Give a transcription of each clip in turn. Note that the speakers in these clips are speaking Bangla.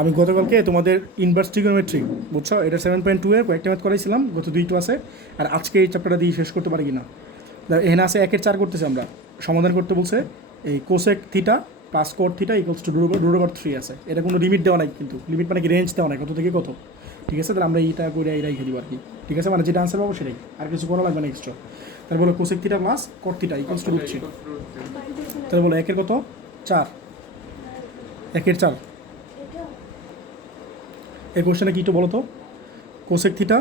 আমি গতকালকে তোমাদের ইনভার্স ট্রিগোনোমেট্রি বুঝছো, এটা 7.2 এর কয়েকটা ম্যাথ করাইছিলাম গত 2 ক্লাসে। আর আজকে এই চ্যাপ্টারটা দিয়ে শেষ করতে পারি কিনা। এখানে আছে 1/4 করতেছি আমরা, সমাধান করতে বলছে। এই cosec theta plus coat theta equals to √3 আছে। এটা কোনো লিমিট দেওয়া নাই, কিন্তু লিমিট মানে কি রেঞ্জ দেওয়া নাই কত থেকে কত। ঠিক আছে, তাহলে আমরা এইটা করে এই রেখে দিব আর কি। ঠিক আছে, মানে যেটা আনসার পাবো সেটাই, আর কিছু করা লাগবে না এক্সট্রা। তাহলে বলো cosec theta plus coat theta equals to √3। তাহলে বলো 1 এর কত 4, 1 এর 4। এই কোশ্চেনে কি একটু বলো তো, cosec theta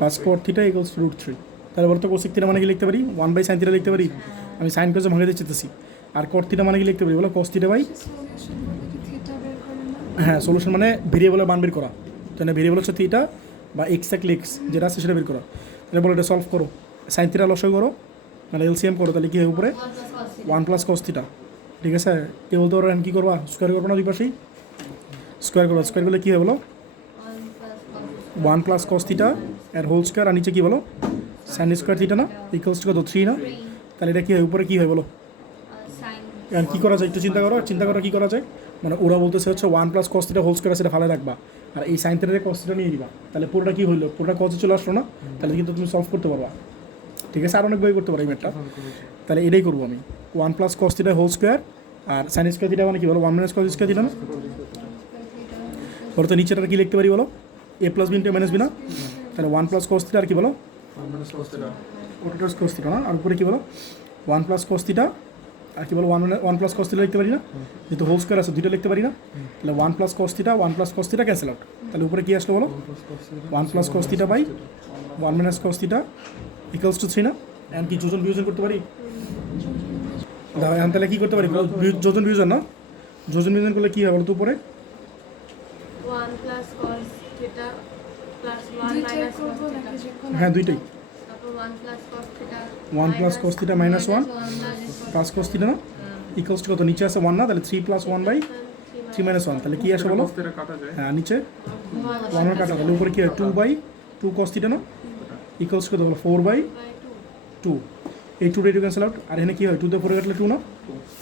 plus cot theta equals to √3। তাহলে বলো তো কোসেক থিটা মানে কি লিখতে পারি, 1/sin থিটা লিখতে পারি। আমি সাইন কোসে ভাঙে দিতে চাইতেছি। আর কট থিটা মানে কি লিখতে পারি বলো, কস থিটা বাই, হ্যাঁ সলিউশন মানে ভেরিয়েবলের মান বের করা। তাহলে ভেরিয়েবল হচ্ছে থিটা বা এক্স্যাক্টলি এক্স যেটা আছে সেটা বের করা। তাহলে বলো এটা সলভ করো, সাইন থিটা লসাগু করো মানে এলসিএম করো। তাহলে কি হয় উপরে 1 প্লাস কস থিটা। ঠিক আছে, কেবল তো ওরা কী করবা, স্কোয়ার করবো না দুই পাশেই, স্কোয়ার করবো। স্কোয়ার করলে কী হয় বলো, 1 প্লাস কস থিটা এর হোল স্কোয়ার, আর নিচে কী বলো সাইন স্কোয়ার থিটা না, ইকুয়ালস টু কত 3 না। তাহলে এটা কী হয় উপরে কী হয় বলো, এখন কী করা যায় একটু চিন্তা করো, চিন্তা করো কী করা যায়। মানে ওরা বলতেছে হচ্ছে 1 plus cos theta whole square সেটা ভালো রাখবা, আর এই সাইন থিটাতে কস থিটা নিয়ে নিবা। তাহলে পুরোটা কী হইলো, পুরোটা কসে চলে আসলো না। তাহলে কিন্তু তুমি সলভ করতে পারবা। ঠিক আছে, আর অনেক বই করতে পারো এই ম্যাথটা। তাহলে এটাই করবো আমি, 1 plus cos theta whole square আর সাইন স্কোয়ার থিটা মানে কি বলো 1 মাইনাস কস স্কোয়ার থিটা না। বলো তো নিচেটা কী লিখতে পারি বলো, A plus B into minus B না। তাহলে 1 প্লাস কস থিটা আর কি বলো ওটার কস থিটা না, আর উপরে কী বলো 1 প্লাস কস থিটা আর কি বলো 1 প্লাস কস থিটা লিখতে পারি না, যেহেতু হোল স্কোয়ার আছে দুইটা লিখতে পারি না। তাহলে 1 plus cos theta 1 plus cos theta cancel out. তাহলে উপরে কী আসলো বলো 1 plus cos theta by 1 minus cos theta equals to 3 না। এখন কি যোজন বিয়োজন করতে পারি, দাঁড়া এখন তাহলে কী করতে পারি যোজন বিয়োজন না। যোজন বিয়োজন করলে কী হয় বলো তো উপরে 1 plus cos theta plus 1 minus cos theta, হ্যাঁ দুইটাই, তারপর 1 plus cos theta 1 plus cos theta minus 1 plus cos theta না ইকুয়ালস টু কত, নিচে আছে 1 না, তাহলে 3 প্লাস 1 বাই 3 মাইনাস 1। তাহলে কি আসে বলো, হ্যাঁ নিচে 1 এর কাটা, তাহলে উপরে কি হয় 2 বাই 2 cos থিটা না ইকুয়ালস কত বলো 4 বাই 2। এই 2 রেটু ক্যান্সেল আউট, আর এখানে কি হয় 2 তে 4 কাটলে 2 না।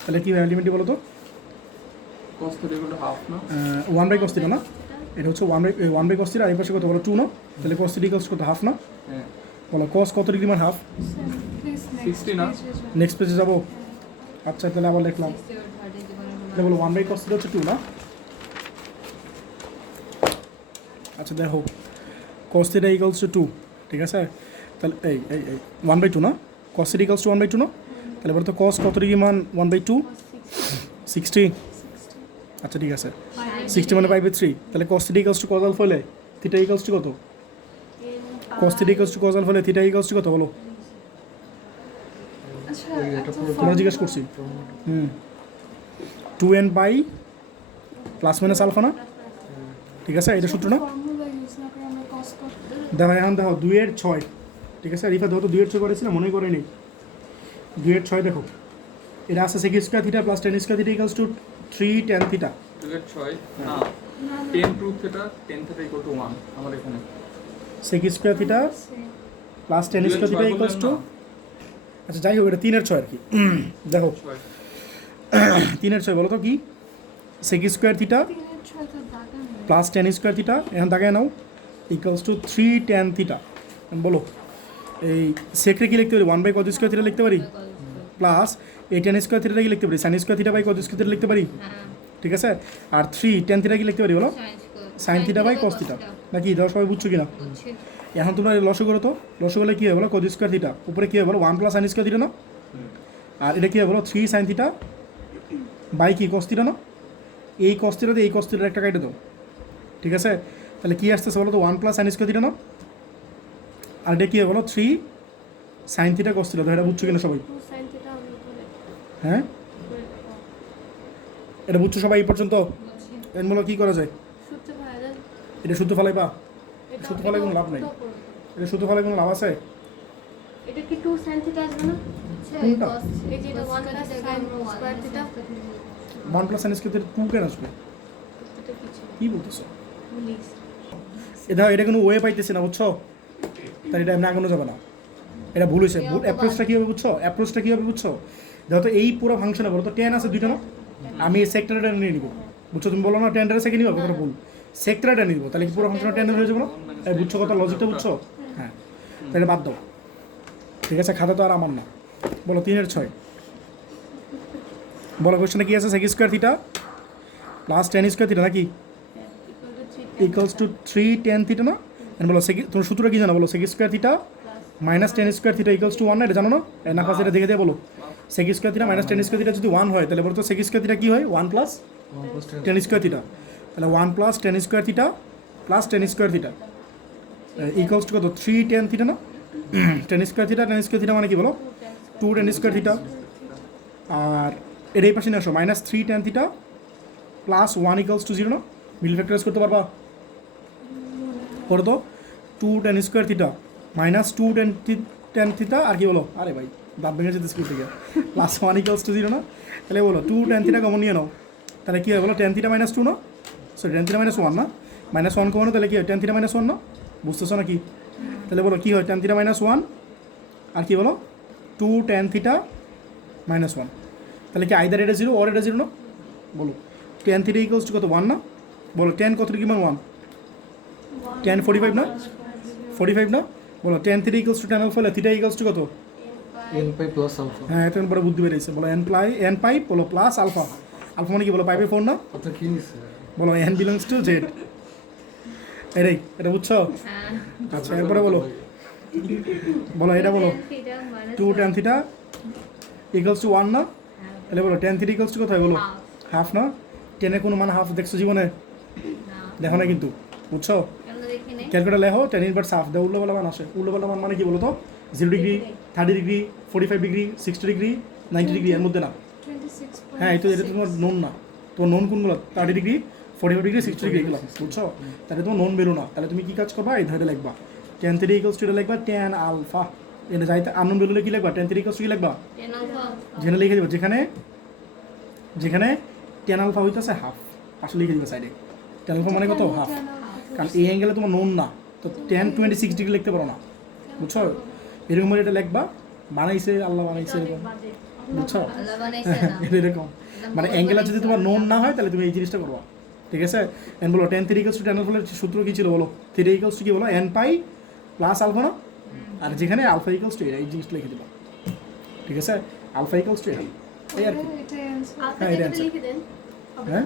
তাহলে কি হয় আলটিমেটলি বলো তো 1 বাই cos থিটা না, এটা হচ্ছে 1 বাই cos থিটা, আর এই পাশে কত বলো 2 না। তাহলে cos থিটা ইকুয়ালস কত হাফ না, বলো cos কত ডিগ্রি মান হাফ 60 না। নেক্সট পেজে যাবো। আচ্ছা তাহলে আবার লিখলাম, তাহলে বলো 1 বাই cos থিটা হচ্ছে 2 না। আচ্ছা দেখো cos থিটা ইকুয়ালস টু 2, ঠিক আছে। তাহলে এই 1 বাই 2 না, cos theta equals to 1 by 2 না। তাহলে বলো তো cos কত ডিগ্রি মান 1 বাই 2 60। আচ্ছা ঠিক আছে 60 মানে 5/3। তাহলে cos theta equals to cos alpha হলে থিটা ইকুয়ালস টু কত, cos theta equals to cos alpha হলে থিটা ইকুয়ালস টু কত বলো, তোমরা জিজ্ঞেস করছি 2n by plus minus alpha না। ঠিক আছে এটা সূত্র না। দেখো এখন দেখো 2 এর 6, ঠিক আছে রিফা দেখো তো 2 এর 6 করেছি না, মনে করে নেই 2 এর 6 দেখো এটা আছে sec square theta plus tan square theta equals to 3 tan theta. 2 এর 6 না 10 two theta 10 theta equal to 1 আমার এখানে sec square theta plus tan square theta equals to, আচ্ছা যাই হোক এটা 3 এর 6 আর কি। দেখো 3 এর 6 বলো তো কি, sec square theta plus tan square theta এখন দাগায় নাও ইকুয়ালস টু 3 tan থিটা। বলো এই সেকরে কি লিখতে পারি 1 বাই cos স্কয়ার থিটা লিখতে পারি, প্লাস এই tan স্কয়ার থিটা কি লিখতে পারি sin square theta by cos square theta লিখতে পারি। ঠিক আছে, আর 3 tan থিটা কি লিখতে পারি বলো sin theta by cos theta, নাকি দাও সবাই বুঝছো কিনা। এখন তোমরা লসও করো তো, লসও করলে কী হয় বলো cos স্কয়ার থিটা, উপরে কী হয় বলো 1 প্লাস sin স্কয়ার থিটা না, আর এটা কী হয় বলো 3 sin থিটা বাই কি cos থিটা না। এই cos থিটাতে এই cos থিটার একটা কাটে দাও। ঠিক আছে, তাহলে কী আসতেছে বলো তো 1 প্লাস sin স্কয়ার থিটা না, আর এটা কী হয় বলো 3 sin থিটা cos থিটা। তো এটা বুঝছো কিনা সবাই, sin থিটা হবে উপরে হ্যাঁ এটা বুঝছো সবাই এই পর্যন্ত। এর বলো কী করা যায়, সূত্র ফাইনাল এটা শুদ্ধ ফলাই বা শুদ্ধ ফলাই কোনো লাভ নেই, এটা শুদ্ধ ফলাই কোনো লাভ আছে। এটা কি 2 sin থিটা আসবে না, কোনটা? এই যে 1 plus sin square theta 1 plus sin square theta 2 কেন আসবে, এটা কিছু কী বলতেছো প্লিজ। এটা কোনো ওয়ে পাইতেছি না বুঝছো, তাই এটা এমনি আগানো যাবে না, এটা ভুল হয়েছে। ভুল অ্যাপ্রোচটা কী হবে বুঝছো, অ্যাপ্রোচটা কী হবে বুঝছো। দেখো তো এই পুরো ফাংশনে বলো তো টেন আছে দুইটা না, আমি এই সেক্টরটা নিয়ে নিব বুঝছো? তুমি বলো না টেন সেকে নিবা, কথাটা ভুল, সেক্টরে টেন নিব, তাহলে কি পুরো ফাংশনটা টেন হয়ে যাবে না? এই বুঝছো কথা, লজিকটা বুঝছো? হ্যাঁ, তাহলে বাদ দাও। ঠিক আছে, খাতা তো আর আমার না। বলো 3/6। বলো কোশ্চেনে কি আছে? Sec square theta plus tan square theta নাকি ইকুয়ালস টু 3 টেন থিটা না? বলো তোমার সূত্রটা কি জানো? বলো sec square theta minus tan square theta equals to 1 না? এটা জানো না? না ফার্স্ট এটা দেখে দিয়ে বলো। Sec square theta minus tan square theta যদি 1 হয় তাহলে বলো তো সেক স্কোয়ার থিটা কী হয়? 1 প্লাস টেন স্কোয়ার থিটা। তাহলে 1 plus tan square theta plus tan square theta equals to কত? 3 টেন থিটা না? টেন স্কোয়ার থিটা মানে কি বলো? 2 টেন স্কোয়ার থিটা। আর এর এই পাশে নিয়ে আসো, minus 3 tan theta plus 1 equals to 0 না? মিল ফ্যাক্টরাইজ করতে পারবা? করো তো। 2 tan square theta minus 2 tan theta আর কি বলো? আরে ভাই দাঁত ভেঙে যেতে স্কুল থেকে, প্লাস 1 ইকুয়ালস টু 0 না? তাহলে বলো 2 টেন থিটা কমন নিয়ে নাও, তাহলে কী হয় বলো? টেন থিটা মাইনাস 2 না? সরি টেন থিটা মাইনাস 1 না? মাইনাস 1 কমন, তাহলে কী হয়? টেন থিটা মাইনাস 1 না? বুঝতেছো না কি? তাহলে বলো কী হয়? টেন থিটা মাইনাস 1 আর কি বলো? 2 টেন থিটা মাইনাস 1। তাহলে কি আইদার এটা 0 অর এটা 0 না? বলো টেন থিটা ইকুয়ালস টু কত? 1 না? বলো টেন কত ডিগ্রি মান? 1 টেন 45 না? 45 না? বলো tan theta equals to tan alpha, theta equals to কত? n pi plus alpha হ্যাঁ, এটা পরে বুদ্ধি বেরিয়েছে। বলো এন পাই বলো প্লাস আলফা। আলফা মানে কি বলো? 5/4 না? আপনার কি নিছে বলো এন বিলংস টু জেড। এটাই, এটা বুঝছো? আচ্ছা এরপরে বলো, বলো এটা বলো 2 টেন থিটা ইকুয়ালস টু 1 না? তাহলে বলো টেন থিটা ইকুয়ালস টু কোথায়? বলো হাফ না? টেনের কোনো মান হাফ দেখছো জীবনে? দেখো না কিন্তু, বুঝছো? ক্যালকুলেটার লেখো, টেন ইনভার্স হাফ দেয় উল্টোপাল্টা মান আসে। উল্টোপাল্টা মান মানে কি বলো তো? 0 degree, 30 degree, 45 degree, 60 degree, 90 degree, এর মধ্যে না। হ্যাঁ, এই তো এটা তোমার নোন না। তোমার নোন কোনগুলো? 30 ডিগ্রি, 45 ডিগ্রি, 60 ডিগ্রি, এগুলো বুঝছো? তাহলে তোমার নোন বেরো না। তাহলে তুমি কী কাজ করবা? এই ধারে লিখবা টেন থিটা ইকুয়ালস টু, এটা লিখবা টেন আলফা। এটা যাইতে আননোন বেরোলে কী লিখবা? টেন থিটা ইকুয়ালস টু কী লিখবা? যেখানে লিখে দেবো, যেখানে টেন আলফা হইতেছে হাফ, পাশে লিখে দেবে সাইডে। টেন আলফা মানে কত? হাফ। কারণ এই অ্যাঙ্গেলে তোমার নোন না, তো 10-26 ডিগ্রি লিখতে পারো না, বুঝছো? এরকম এটা লিখবা, বানাইছে আল্লাহ বানাইছে এরকম, বুঝছো? এরকম মানে অ্যাঙ্গেল যদি তোমার নোন না হয় তাহলে তুমি এই জিনিসটা করবা। ঠিক আছে? এন বলো tan theta equals to ten আলফার সূত্র কী ছিল বলো? থিটা ইকুয়ালস টু কি বলো? এন পাই প্লাস আলফা না? আর যেখানে আলফা ইকুয়ালস টু এই জিনিসটা লিখে দিবা। ঠিক আছে? আলফা ইকুয়ালস টু এই আর কি। হ্যাঁ, এটা অ্যান্সার। হ্যাঁ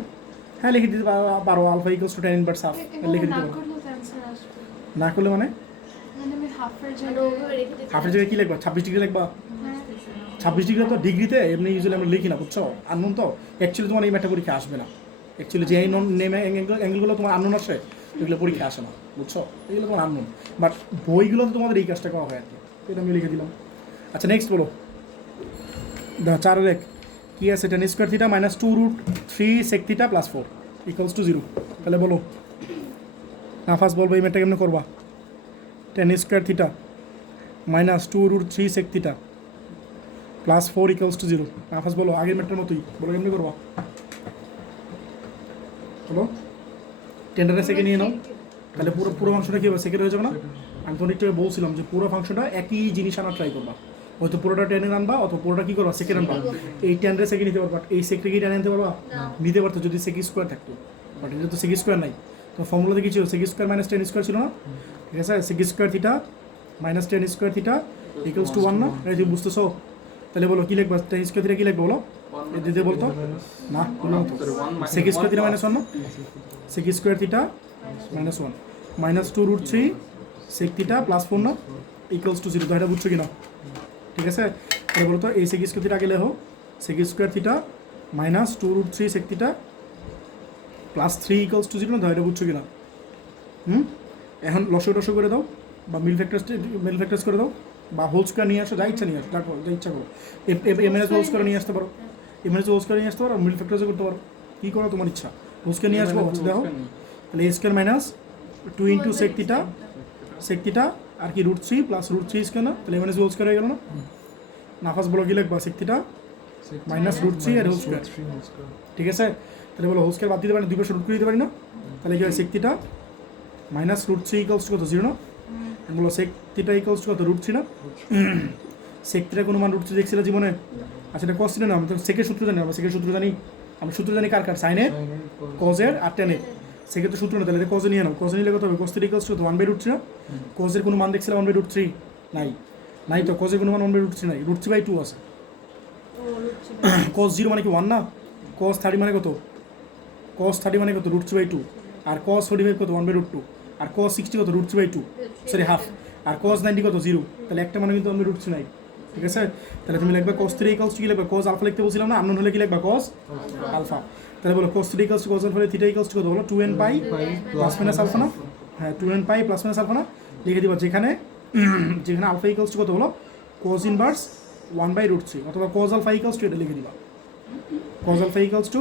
হ্যাঁ, লিখে দিতে পারো alpha equals to tan inverse half, লিখে দিতে পারো। না করলে মানে হাফের জায়গায় কী লিখবা? 26 ডিগ্রি লিখবা। 26 ডিগ্রি তো ডিগ্রিতে এমনি ইউজুয়ালি আমরা লিখি না, বুঝছো? আননোন তো অ্যাকচুয়ালি তোমার এই ম্যাথটা পরীক্ষা আসবে না। অ্যাকচুয়ালি যে নেমে অ্যাঙ্গেলগুলো তোমার আননোন আসে এগুলো পরীক্ষা আসে না, বুঝছো? এগুলো তোমার আননোন, বাট বইগুলো তো তোমাদের এই কাজটা করা হয় আর কি। এটা আমি লিখে দিলাম। আচ্ছা নেক্সট বলো, 4 এক কী আছে? Tan square theta minus 2√3 sec theta plus 4 equals to 0। তাহলে বলো না, ফার্স্ট বলবো এই ম্যাথটা কেমন করবা? Tan square theta minus 2√3 sec theta plus 4 equals to 0। First বলো আগের ম্যাথটার মতোই, বলো কেমনি করবা? বলো টেন্ডারে সেকে নিয়ে নাও, তাহলে পুরো ফাংশনটা কী হবে? সেকেন্ড হয়ে যাবে না? আমি তোমার একটু বলছিলাম যে পুরো ফাংশনটা একই জিনিস আনার ট্রাই করবা। হয়তো পুরোটা টেনে আনবা অথবা পুরোটা কী করবা? সেকেন্ড আনবা। এই টেন্ডারে সেকে নিতে পারবা, এই সেকটা কি টেনে আনতে পারবা? নিতে পারতো যদি সেক স্কোয়ার থাকতো, বাট এটা তো সেক স্কোয়ার নাই। তো ফর্মুলাতে কী ছিল? Sec square minus tan square ছিল না? ঠিক আছে? Sec square theta minus tan square theta equals to 1 না? এটা তুমি বুঝতেছো? তাহলে বলো কী লিখবা? টেন স্কোয়ার থিটা কী লিখবো বলো? দিতে বলতো না, বলো তো। সেক স্কোয়ার থিটা মাইনাস 1 না? Sec square theta minus 1 minus 2√3 sec theta plus 4 না? Equals to 0। তো এটা বুঝছো কি না? ঠিক আছে? তাহলে বলো তো এই সেক স্কোয়ার থিটা আগে লেখো, sec square theta minus 2√3 sec theta plus 3 equals to 0 না? এটা বুঝছো কি না? এখন লসগু করে দাও, বা মিল ফ্যাক্টরস করে দাও, বা হোল স্কোয়ার নিয়ে আসো, যা ইচ্ছা নিয়ে আসো, যা ইচ্ছা করো। এমএনএস হোল স্কোয়ার নিয়ে আসতে পারো, এমএনএস হোল স্কোয়ার নিয়ে আসতে পারো, মিল ফ্যাক্টরসও করতে পারো, কী করো তোমার ইচ্ছা। হোল স্কোয়ার নিয়ে আসবো, হচ্ছে দেখো তাহলে A square minus 2 into sec theta আর কি √3 প্লাস √3 স্কোয়ার না? তাহলে এমএনএস হোল স্কোয়ার হয়ে গেল না? না ফার্স্ট বলো কী লিখবা? সেক থিটা মাইনাস √3 আর হোল স্কোয়ার। ঠিক আছে? তাহলে বলো হোল স্কোয়ার বাদ দিতে পারি না, দুই পাশে রুট করে দিতে পারি না? তাহলে কী হয়? Sec theta minus √3 equals to কত? 0 না? বলো সেক থিটা ইকুয়ালস টু কত? √3 না? সেক থিটা কোনো মান √3 দেখছিল জীবনে? আচ্ছা এটা কস থিটা না, আমি তো সেকের সূত্র জানি, আমরা সেকের সূত্র জানি। আমরা সূত্র জানি কার সাইনের কজের আর টেনের সেক্ষেত্রে সূত্র না, তাহলে এটা কজে নিয়ে নাও। কজে নিলে কত হবে? cos 3 ইকুয়ালস টু 1/√3 না? কজের কোনো মান দেখছিলাম 1/√3 নাই, নাই তো কজের কোনো মান 1/√3 নাই, √3/2 আছে। ও লুচ্ছি cos 0 মানে কি 1 না? cos 30 মানে কত? cos 30 মানে কত? √3/2। আর cos 45 কত? 1/√2। আর cos 60 কত? √3/2, সরি হাফ। আর cos 90 কত? 0। তাহলে একটা মানে কিন্তু 1/√3 নাই, ঠিক আছে? তাহলে তুমি লিখবে cos 3 ইকুয়ালস টু কি লিখবে? cos আলফা লিখতে বলছিলাম না, আননোন হলে কি লিখবা? cos alpha. তাহলে বলো cos 3 equals to cos alpha হলে থিটা ইকুয়ালস টু কত বলো? 2n পাই প্লাস মাইনাস আলফা না? হ্যাঁ 2n পাই প্লাস মাইনাস আলফা না? লিখে দিবা যেখানে যেখানে আলফা ইকুয়ালস টু কত বলো? cos ইনভার্স 1/√3 অথবা cos আলফা ইকুয়ালস টু এটা লিখে দিবা। cos আলফা ইকুয়ালস টু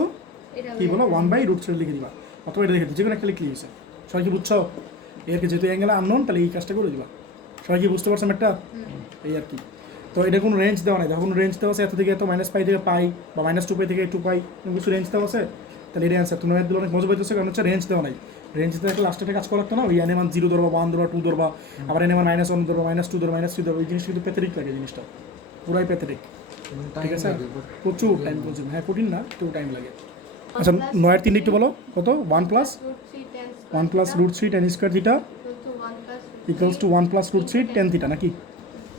কি বলো? 1/√3 লিখে দিবা, অথবা এটা লিখে দিবা, যে কোনো একটা লিখলেই হয়েছে। সবাই কি বুঝছো? এর কি যেহেতু অ্যাঙ্গেল আননোন, তাহলে এই কাজটা করে দিবা। সবাই কি বুঝতে পারছেন একটা? এই আর কি। তো এটা কোনো রেঞ্জ দেওয়া নাই, যখন রেঞ্জ দেওয়া আছে এত থেকে এত -π থেকে পাই বা -2π থেকে 2π কিছু রেঞ্জ দেওয়া আছে, তাহলে এটা অ্যান্সার। তুমি দিলে অনেক মজা পাইতেছে, কারণ হচ্ছে রেঞ্জ দেওয়া নাই। রেঞ্জ দিয়ে একটা লাস্টে কাজ করা লাগতো না, ওই এন মান 0 ধরবা, 1 ধরবা, 2 ধরবা, আবার এন মান -1 ধরবা, -2 ধরবা, -3 ধরবা, এই জিনিসটা কিন্তু প্যাথেটিক লাগে, জিনিসটা পুরাই প্যাথেটিক, ঠিক আছে? প্রচুর টাইম কনজিউম, হ্যাঁ কঠিন না, একটু টাইম লাগে। আচ্ছা 9 এর 3 একটু বলো কত? 1 plus √3 tan square theta equals to 1 plus √3 tan theta নাকি?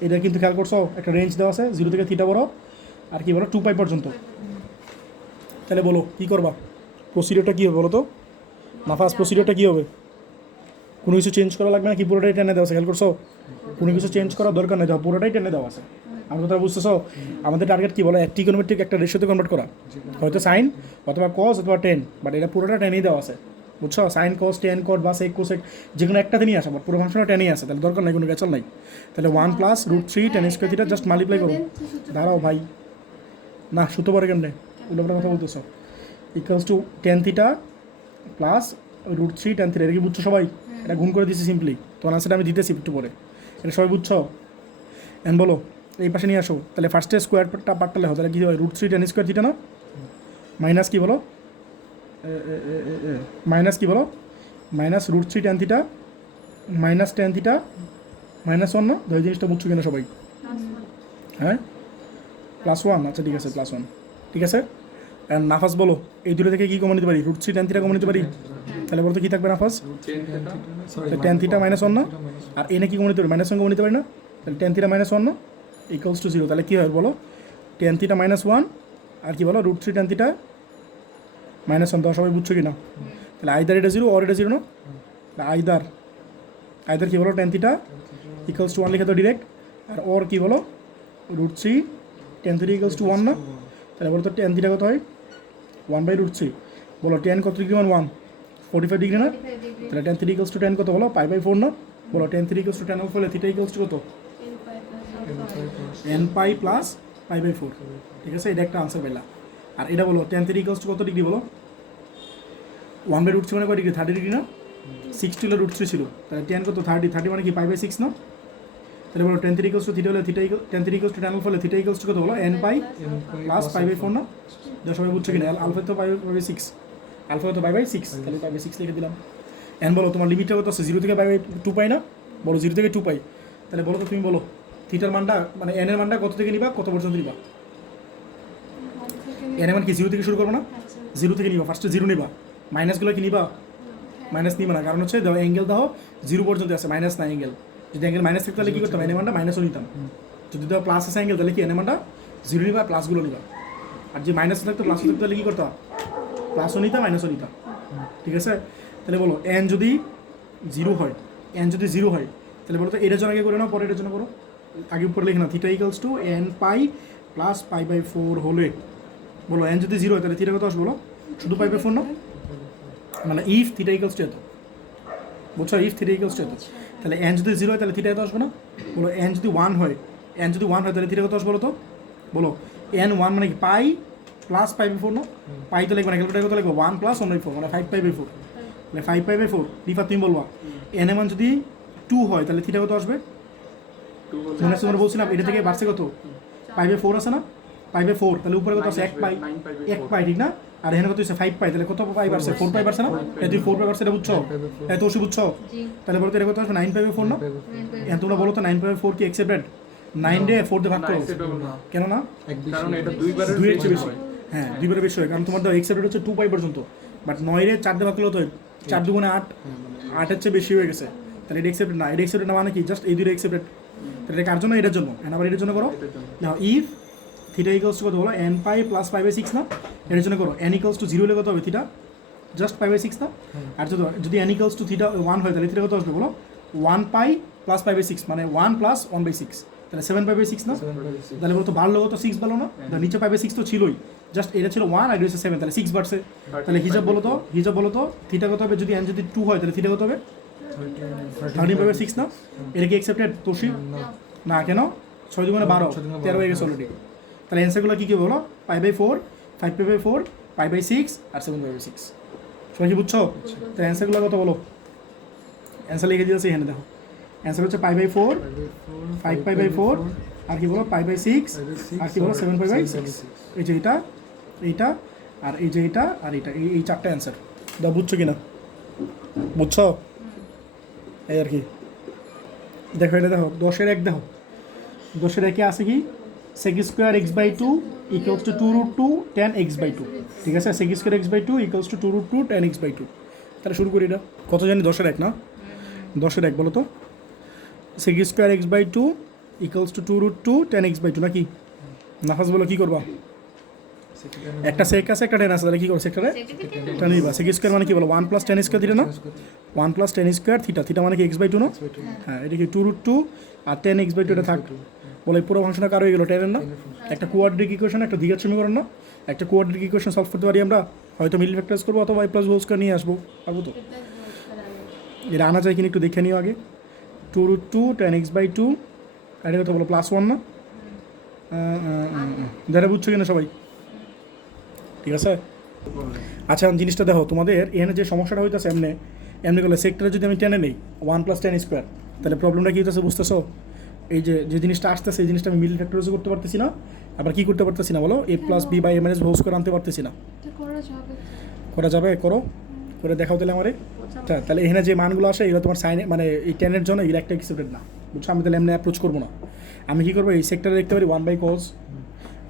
এটা কিন্তু খেয়াল করছো, একটা রেঞ্জ দেওয়া আছে 0 থেকে থিটা বড় আর কি বলো 2π পর্যন্ত। তাহলে বলো কী করবা? প্রসিডিওরটা কী হবে বলো তো? না ফার্স্ট প্রসিডিওরটা কী হবে? কোনো কিছু চেঞ্জ করা লাগবে না কি? পুরোটাই টেনে দেওয়া আছে, খেয়াল করছো? কোনো কিছু চেঞ্জ করার দরকার নেই, পুরোটাই টেনে দেওয়া আছে। আমার কথা বুঝতেছো? আমাদের টার্গেট কী বলো? একটি ইকোনমিক একটা রেশিওতে কনভার্ট করা, হয়তো সাইন অথবা কস অথবা টেন, বাট এটা পুরোটা টেনেই দেওয়া আছে, বুঝছো? সাইন কস টেন কট বা সেক কোসেক যে কোনো একটাতে নিয়ে আসা, বাট পুরো ফাংশনটা টেনেই আছে, তাহলে দরকার নাই কোনো ক্যাচল নাই। তাহলে 1 plus √3 tan square theta just multiply করো। দাঁড়াও ভাই, না শুতে পারে কেমনে? উল্টোপাল্টা কথা বলতেছো। Equals to tan theta plus √3 tan theta, এটা কি বুঝছো সবাই? এটা গুণ করে দিচ্ছি সিম্পলি, তোমার আনসারটা আমি দিতেছি একটু পরে, এটা সবাই বুঝছো? এন্ড বলো এই পাশে নিয়ে আসো, তাহলে ফার্স্টে স্কোয়ারটা পার্টটা লেখো, তাহলে কী হয়? √3 tan স্কয়ার থিটা না মাইনাস কি বলো? মাইনাস কি বলো? Minus √3 tan theta minus tan theta -1 না? দুই জিনিসটা বুঝছো কিনা সবাই? হ্যাঁ +1, আচ্ছা ঠিক আছে +1, ঠিক আছে। অ্যান্ড নাফাস বলো এই দুটো থেকে কী কমন নিতে পারি? √3 tan থিটা কমন নিতে পারি, তাহলে বলো তো কী থাকবে নাফাস? tan থিটা -1 না? আর এনে কি কমন নিতে পারি? -1 কমন নিতে পারি না? তাহলে tan থিটা -1 না ইকুয়ালস টু 0, তাহলে কী হয় বলো? tan থিটা -1 আর কি বলো? √3 tan থিটা -1, তো সবাই বুঝছো কি না? তাহলে আইদার এটা 0 অর এটা 0 না? আইদার কি বলো? tan থিটা ইকুয়ালস টু 1 লিখে তো ডিরেক্ট, আর অর কি বলো? √3 tan থিটা ইকুয়ালস টু 1 না? তাহলে বলো তো tan থিটা কত হয়? 1/√3। বলো tan কত ডিগ্রি মান? 1 45 ডিগ্রি না? তাহলে tan theta equals to tan কত বলো? π/4 না? বলো tan theta equals to tan alpha হলে থিটা ইকুয়ালস টু কত? n π প্লাস π/4, ঠিক আছে? এটা একটা আনসার পেলা। আর এটা বলো tan থিটা ইকুয়ালস টু কত ডিগ্রি বলো? 1/√3 মানে কত ডিগ্রি? 30 ডিগ্রি না? 60 হলে √3 ছিল, তাহলে tan কত? 30 মানে কি π/6 না? তাহলে বলো tan theta equals to theta হলে tan theta equals to tan alpha হলে থিটা ইকুয়ালস টু কত বলো? n π প্লাস π/4 না? যা সবাই বুঝছো কিনা? আলফা তো π/6, আলফা তো π/6, তাহলে π/6 লিখে দিলাম। এন বলো তোমার লিমিটটা কত আছে? 0 থেকে π/2π না? বলো 0 থেকে 2π, তাহলে বলো তো তুমি বলো থিটার মানটা মানে এন এর মানটা কত থেকে নিবা, কত পর্যন্ত নিবা? এন এর মান কি 0 থেকে শুরু করবো না? 0 থেকে নিবা, ফার্স্টে 0 নিবা, মাইনাসগুলো কি নিবা? মাইনাস নিবা না, কারণ হচ্ছে দাও অ্যাঙ্গেল দাও 0 পর্যন্ত আছে, মাইনাস না অ্যাঙ্গেল। যদি অ্যাঙ্গেল মাইনাস থাকতে তাহলে কী করতাম? এন এর মানটা মাইনাসও নিতাম। যদি দাও প্লাস আছে অ্যাঙ্গেল, তাহলে কি এন এর মানটা 0 নিবা, প্লাসগুলো নিবা। আর যে মাইনাস থাকতো প্লাসও থাকতো তাহলে কী করতাম? প্লাসও নিতাম মাইনাসও নিতাম, ঠিক আছে? তাহলে বলো এন যদি 0 হয়, এন যদি 0 হয় তাহলে বলো তো এটার জন্য আগে করে নাও, পরে এটার জন্য করো। আগে উপরে লিখে নাও theta equals to n π plus π/4 হলে বলো এন যদি 0 হয় তাহলে থিটা কত আসবে বলো? শুধু π/4 না? মানে ইফ থিটা ইকুয়ালস টু এত, বুঝছো? ইফ থিটা ইকুয়ালস টু এত, তাহলে এন যদি 0 হয় তাহলে থিটা এত আসবে না? বলো এন যদি 1 হয়, তাহলে থিটা কত আসবে বলো তো? বলো n1 মানে কি? পাই প্লাস π/4 না? পাই তো লিখবে না, ক্যালকুলেটার কত লিখবো? 1 প্লাস 1/4 মানে 5π/4, তাহলে 5π/4 রিফা তুমি বলবা এন এর মান যদি 2 হয় তাহলে থিটা কত আসবে? মনে আছে? তোমরা বলছিলাম এটা থেকে বাড়ছে কত? π/4 আছে না? π/4, তাহলে উপরে কত আছে? 1 পাই, ঠিক না? আর এখানে কত হচ্ছে? 5 পাই, তাহলে কত পাই বাড়ছে? 4 পাই বাড়ছে না? এই তুই 4 পাই বাড়ছে, এটা বুঝছো? এই তো অবশ্যই বুঝছো। তাহলে বলো তো এটা কত আসবে? 9π/4 না? এখন তোমরা বলো তো 9π/4 কি অ্যাকসেপ্টেড? 9 দিয়ে 4 দিয়ে ভাগ করো, কেন না? কারণ এটা দুইবারের দুইয়ের চেয়ে বেশি, হ্যাঁ 2 বারের বেশি হয়, কারণ তোমার দাও এক্সেপ্টেড হচ্ছে 2 পাই পর্যন্ত, বাট 9 রে 4 দিয়ে ভাগ করলে তো 4 দুগুণে 8, 8 এর চেয়ে বেশি হয়ে গেছে, তাহলে এটা এক্সেপ্টেড না। এটা এক্সেপ্টেড না মানে কি, জাস্ট এই দুটো এক্সেপ্টেড। তাহলে এটা কার জন্য? এটার জন্য। এখন আবার এটার জন্য করো, এটার জন্য নাও ইফ থিটা ইকুয়ালস টু কত বলো, n pi plus pi by 6 না, এটার জন্য করো n ইকুয়ালস টু 0 হলে কত হবে থিটা, জাস্ট পাই বাই 6 না। আর যদি n ইকুয়ালস টু থিটা 1 হয় তাহলে থিটা কত আসবে বলো, 1 পাই প্লাস পাই বাই 6, মানে 1 প্লাস 1 বাই 6, তাহলে 7 পাই বাই 6 না। তাহলে বলতো বাড়লো কত, 6 বাড়লো না, তাহলে নিচে পাই বাই 6 তো ছিলই, জাস্ট এটা ছিল 1 আর এটা হচ্ছে 7, তাহলে 6 বাড়ছে। তাহলে হিসাব বলো তো থিটা কত হবে, যদি n যদি 2 হয় তাহলে থিটা কত হবে, 13 পাই বাই 6 না। এটা কি অ্যাকসেপ্টেড তোষিব? না, কেন? 6 দুগুণে 12, 13 হয়ে গেছে অলরেডি। তাহলে অ্যান্সারগুলো কী কী বলো, pi by 4, 5 pi by 4, pi by 6 আর 7 পাই বাই 6। সবাই কি বুঝছো? তাহলে অ্যান্সারগুলো কত বলো, অ্যান্সার লিখে দিয়েছি এখানে দেখো। অ্যান্সার হচ্ছে পাই বাই 4, 5 পাই বাই 4, আর কি বলো পাই বাই 6, আর কি বলো 7 পাই বাই 6। এই যে এইটা আর এই যে এটা আর এটা, এই চারটা অ্যান্সার দাও। বুঝছো কি না? বুঝছো? এই আর কি। দেখো এটা দেখো 10-এর 1 দেখো, 10-এর 1-এ আছে কি, sec square x by 2 equals to 2√2 tan x by 2, ঠিক আছে? sec square x by 2 equals to 2√2 tan x by 2। তাহলে শুরু করি এটা, কত জানি 10-এর 1 না, 10-এর 1 বলো তো, sec square x by 2 equals to 2√2 tan x by 2 নাকি? নাফাজ বলো কী করবা? একটা সেক আছে একটা টেন আছে, তাহলে কী করো, সেক্টরে টেন নিবা। sec স্কোয়ার মানে কি বলো, 1 প্লাস tan স্কোয়ার থিটা না, 1 প্লাস tan স্কোয়ার থিটা মানে কি x বাই 2 না? হ্যাঁ, এটা কি 2√2 আর tan x বাই 2 এটা থাক, বলে পুরো ফাংশনটা কারো হয়ে গেলো টেনের না। একটা কোয়াড্রিক ইকুয়েশন, একটা দ্বিঘাত সমীকরণ না, একটা কোয়াড্রিক ইকুয়েশন সলভ করতে পারি আমরা, হয়তো মিডল ফ্যাক্টরাইজ করবো অথবা y প্লাস হোল স্কোয়ার নিয়ে আসবো, পাবো তো? এটা আনা যায় কিনা একটু দেখে নিও আগে। 2√2 tan x বাই 2, আর এটা কত বলো, +1 না? যারা বুঝছো কিনা সবাই? ঠিক আছে। আচ্ছা জিনিসটা দেখো, তোমাদের এখানে যে সমস্যাটা হইতেছে এমনি করলে সেক্টরে যদি আমি টেনে নেই 1 প্লাস tan স্কোয়ার, তাহলে প্রবলেমটা কী হইতেছে বুঝতেছো? এই যে জিনিসটা আসতেছে, এই জিনিসটা আমি মিডল ফ্যাক্টরাইজও করতে পারতেছি না, আবার কি করতে পারতেছি না বলো, a plus b by a minus whole square আনতে পারতেছি না। করা যাবে? করে দেখাও তাহলে আমারে। তাহলে এখানে যে মানগুলো আসে এগুলো তোমার সাইনে, মানে এই টেনের জন্য এগুলো একটা অ্যাকসেপ্টেড না, বুঝছো? আমি তাহলে এমনি অ্যাপ্রোচ করবো না। আমি কী করবো, এই সেক্টরে লিখতে পারি 1 বাই cos,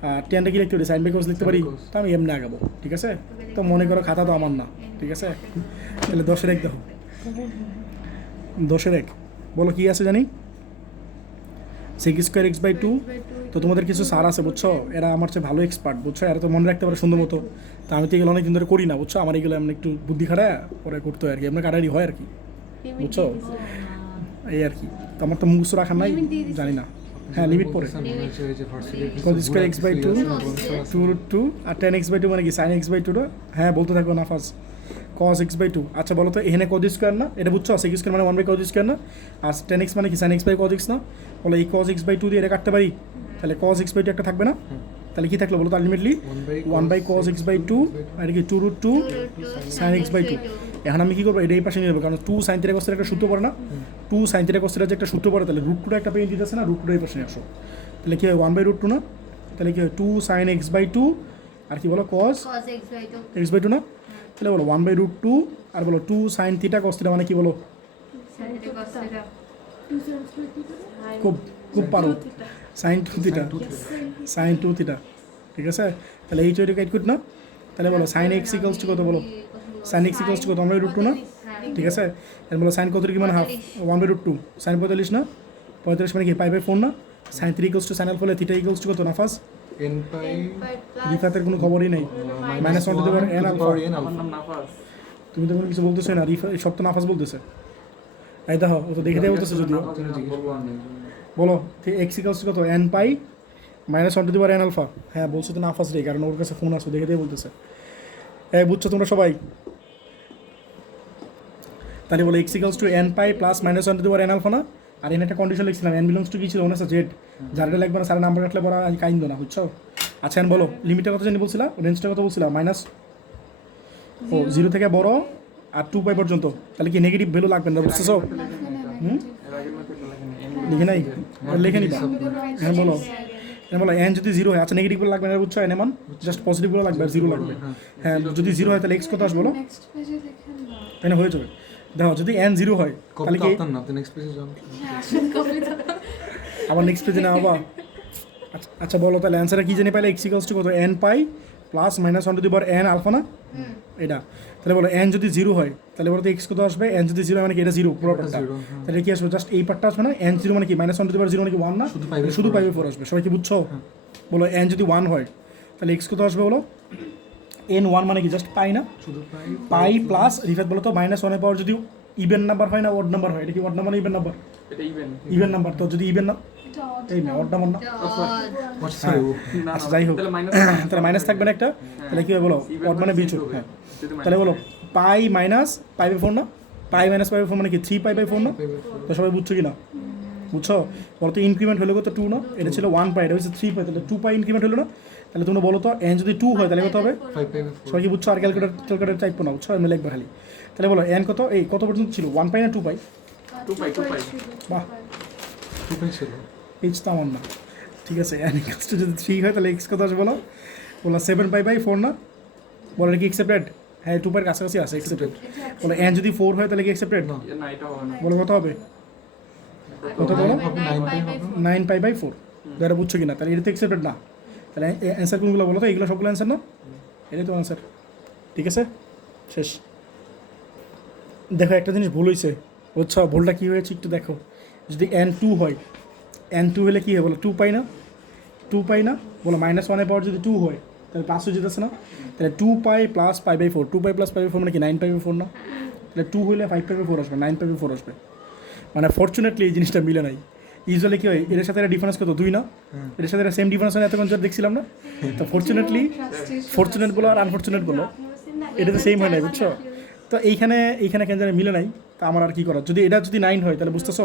আর টেনটা কি লিখতে পারি, সাইন বাই cos লিখতে পারি, তো আমি এমনি আগাবো, ঠিক আছে? তো মনে করো খাতা তো আমার না, ঠিক আছে? তাহলে 10-এর 1 দেখো, 10-এর 1 বলো কী আছে জানি, sec স্কোয়ার এক্স বাই 2। তো তোমাদের কিছু স্যার আছে বুঝছো, এরা আমার চেয়ে ভালো এক্সপার্ট, বুঝছো? এরা তো মনে রাখতে পারে সুন্দর মতো, তো আমি তো এগুলো অনেক দিন ধরে করি না, বুঝছো? আমার এগুলো এমনি একটু বুদ্ধি খাটায় পরে করতে হয় আর কি, এমনি কাটারি হয় আর কি, বুঝছো? এই আর কি। তো আমার তো মুখস্থ রাখার নাই, জানি না। হ্যাঁ, লিমিট পরে cos স্কোয়ার এক্স বাই 2, 2√2 আর tan x বাই 2 মানে কি, sin x বাই 2 না? হ্যাঁ, বলতে থাকো না ফার্স্ট, cos x বাই 2। আচ্ছা বলো তো, এখানে cos স্কোয়ার না, এটা বুঝছো? sec স্কোয়ার মানে 1 বাই cos স্কোয়ার না, আর tan x মানে কি, sin x by cos x না? বলো এই cos x বাই 2 দিয়ে এটা কাটতে পারি, তাহলে cos x বাই 2 একটা থাকবে না? তাহলে কি থাকলো বলো তো, ultimately 1 by cos x by 2 আর কি 2√2 sin x বাই 2। এখন আমি কী করবো, এটা এই পাশে নিয়ে নেবো, কারণ 2 sin θ cos θ একটা সূত্র পড়ে না, 2 sin θ cos θ যে একটা সূত্র পড়ে, তাহলে √2 একটা পেয়ে দিতেছে না, √2 এই পাশে নিয়ে আসো, তাহলে কী হয় 1 বাই √2 না, তাহলে কী হয় 2 sin x বাই 2 আর কি বলো cos x বাই 2 না, তাহলে বলো 1 বাই √2 আর বলো 2 sin θ cos θ মানে কি বলো, খুব পারো, sin 2 θ, ঠিক আছে? তাহলে এই চৈটা কাইট করি না, তাহলে বলো sin x ইকুয়ালস টু কত বলো, sin x ইকুয়ালস টু কত, 1 বাই √2 না, ঠিক আছে? এর বলো sin কত কি মানে হাফ, 1 বাই √2, sin 45 না, 45 মানে কি পাই বাই 4 না, sin 3 equals to sin alpha হলে θ ইকুয়ালস টু কত না ফার্স্ট, n pi রিফাতের কোনো খবরই নেই, minus 1 to the power n alpha. আমার নাম নাফাজ। তুমি তো কোনো কিছু বলতেছো না, রিফা সব তো নাফাজ বলতেছে। এই দেখো ও তো দেখে দিয়ে বলতেছে যদিও, বলো x ইকুয়ালস টু কত, n pi minus 1 to the power n alpha. হ্যাঁ বলছো তো নাফাজ রে, কারণ ওর কাছে ফোন আছে, দেখে দিয়ে বলতেছে। বুঝছো তোমরা সবাই? তাহলে বলো x equals to n pi plus minus 1 to the power n alpha না, আর এখানে একটা কন্ডিশন লিখছিলাম n বিলংস টু কি ছিল, মনে আছে জেড, যারটা লাগবে না সারা নাম্বার কাটলে পড়া কাইন্দ না, বুঝছো? আচ্ছা এখন বলো লিমিটটা কত জানি বলছিলা, রেঞ্জটা কত বলছিলাম, মাইনাস 0 থেকে বড় আর 2 পাই পর্যন্ত, তাহলে কি নেগেটিভ ভ্যালু লাগবে না, বুঝতেছো? লিখে নাই, লিখে নিবা। হ্যাঁ বলো n যদি 0 হয়, আচ্ছা নেগেটিভগুলো লাগবে না, বুঝছো? n এমন জাস্ট পজিটিভগুলো লাগবে আর 0 লাগবে। হ্যাঁ যদি 0 হয় তাহলে x কত আসবে বলো, তাই না? হয়ে যাবে। দেখো যদি n 0 হয় তাহলে কি, আবার নেক্সট পেজে না বাবা। আচ্ছা বলো তাহলে অ্যান্সারটা কী জানি পাইলে, x ইকুয়ালস টু কত, n pi plus minus one to the power n alpha না এটা, তাহলে বলো এন যদি জিরো হয় তাহলে বলো তো এক্স কত আসবে, এন যদি জিরো মানে কি এটা জিরো পুরোটা, জিরো তাহলে কি আসবে জাস্ট এই পার্টটা আসবে না, এন জিরো মানে কি minus one to the power zero মানে কি ওয়ান না, শুধু পাইবে ফোর আসবে। সবাই কি বুঝছো? বলো এন যদি ওয়ান হয় তাহলে এক্স কত আসবে বলো, এন ওয়ান মানে কি জাস্ট পাই না, শুধু পাই পাই প্লাস রিফাত বলো তো মাইনাস ওয়ানের পাওয়ার যদি ইভেন নাম্বার হয় না ওড নাম্বার হয়, এটা কি ওড নাম্বার না ইভেন নাম্বার? এটা ইভেন। ইভেন নাম্বার, তো যদি ইভেন না এটা odd এই না ওড নাম্বার না, হোয়াটস সরি না আচ্ছা যাই হোক, তাহলে মাইনাস তাহলে মাইনাস থাকবে না একটা, তাহলে কি হবে বলো ওড মানে বিচ, হ্যাঁ তাহলে বলো পাই মাইনাস পাই বাই ফোর না, পাই মাইনাস পাই বাই ফোর মানে কি 3 পাই বাই ফোর না, তো সবাই বুঝছো কি না? বুঝছো? বলো তো ইনক্রিমেন্ট হলো কত 2 না, এটা ছিল 1 পাই, এটা হচ্ছে 3 পাই, তাহলে 2 পাই ইনক্রিমেন্ট হলো না, তাহলে তোমরা বলো তো এন যদি 2 হয় তাহলে কত হবে? 5 পাই সবাই কি বুঝছো? আর ক্যালকুলেটর টাইপ না, বুঝছো? আমি লিখবো খালি, তাহলে বলো এন কত, এই কত পর্যন্ত ছিল 1 পাই না 2 পাই? 2 পাই 2 পাই। বাহ 2 পাই ছিল এইচ তো আমার না, ঠিক আছে। এন ইকুয়ালস টু যদি 3 হয় তাহলে এক্স কত আসবে বলো, বলো 7 পাই বাই 4 না, বলো এটা কি অ্যাকসেপ্টেড? হ্যাঁ 2 পাইয়ের কাছাকাছি আছে, অ্যাকসেপ্টেড। বলো এন যদি 4 হয় তাহলে কি অ্যাকসেপ্টেড? না না এটা হবে না। বলো কত হবে? কত বলো? 9 পাই হবে 9 পাই বাই 4, যারা বুঝছো কিনা, তাহলে এটা তো অ্যাকসেপ্টেড না, তাহলে অ্যান্সার কোনগুলো বলো তো, এগুলো সবগুলো অ্যান্সার না, এটাই তো অ্যান্সার, ঠিক আছে শেষ। দেখো একটা জিনিস ভুল হয়েছে, বুঝছো? ভুলটা কী হয়েছে একটু দেখো, যদি এন 2 হয়, এন 2 হলে কী হয় বলো, 2 পাই না, 2 পাই না, বলো মাইনাস ওয়ানের পাওয়ার যদি 2 হয় তাহলে প্লাস হয়ে যেতেছে না, তাহলে 2 pi plus pi by 4, 2 pi plus pi by 4 মানে কি 9 পাই বাই 4 না, তাহলে 2 হলে 5 পাই বাই 4 আসবে, 9 পাই বাই 4 আসবে। মানে ফর্চুনেটলি এই জিনিসটা মিলে নাই, ইউজুয়ালি কী হয় এর সাথে একটা ডিফারেন্স কত 2 না, এর সাথে একটা সেম ডিফারেন্স হয় এতক্ষণ যেটা দেখছিলাম না, তো ফর্চুনেট বলো আর আনফর্চুনেট বলো এটা তো সেম হয় নাই, বুঝছো? তো এইখানে কেন জানি মিলে নাই, তা আমার আর কী করার, যদি এটা যদি 9 হয় তাহলে বুঝতেছো,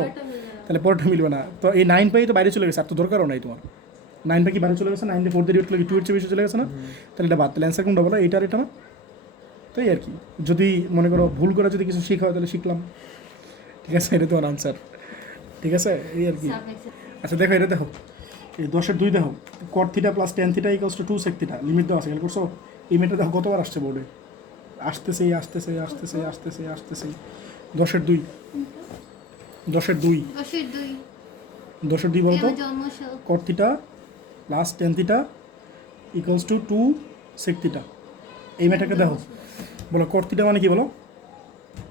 তাহলে পরেরটা মিলবে না, তো এই 9 পাই তো বাইরে চলে গেছে, আর তো দরকারও নাই তোমার, 9 পাই কি বাইরে চলে গেছে, 9 দিয়ে 4 দিয়ে ডিভাইড করলে 2 এর চেয়ে বেশি চলে গেছে না, তাহলে এটা বাদ, তাহলে অ্যান্সার কোনটা বলো, এইটা আর এটা না, তাই আর কি। যদি মনে করো ভুল করে যদি কিছু শিখা হয় তাহলে শিখলাম, ঠিক আছে, এটা তোমার আনসার, ঠিক আছে, এই আর কি। আচ্ছা দেখো এটা দেখো, এই 10-2 দেখো, cot theta plus tan theta equals to 2 sec theta, limit দেওয়া আছে, খেয়াল করছো? এই মেয়েটা দেখো কতবার আসছে বোর্ডে, আসতেছেই আসতেছে আসতেছে আসতেছে আসতেছে, 10-2 10-2 10-2 বলো তো, cot theta plus tan theta equals to 2 sec theta, এই মেয়েটাকে দেখো, বলো কট থিটা মানে কি বলো,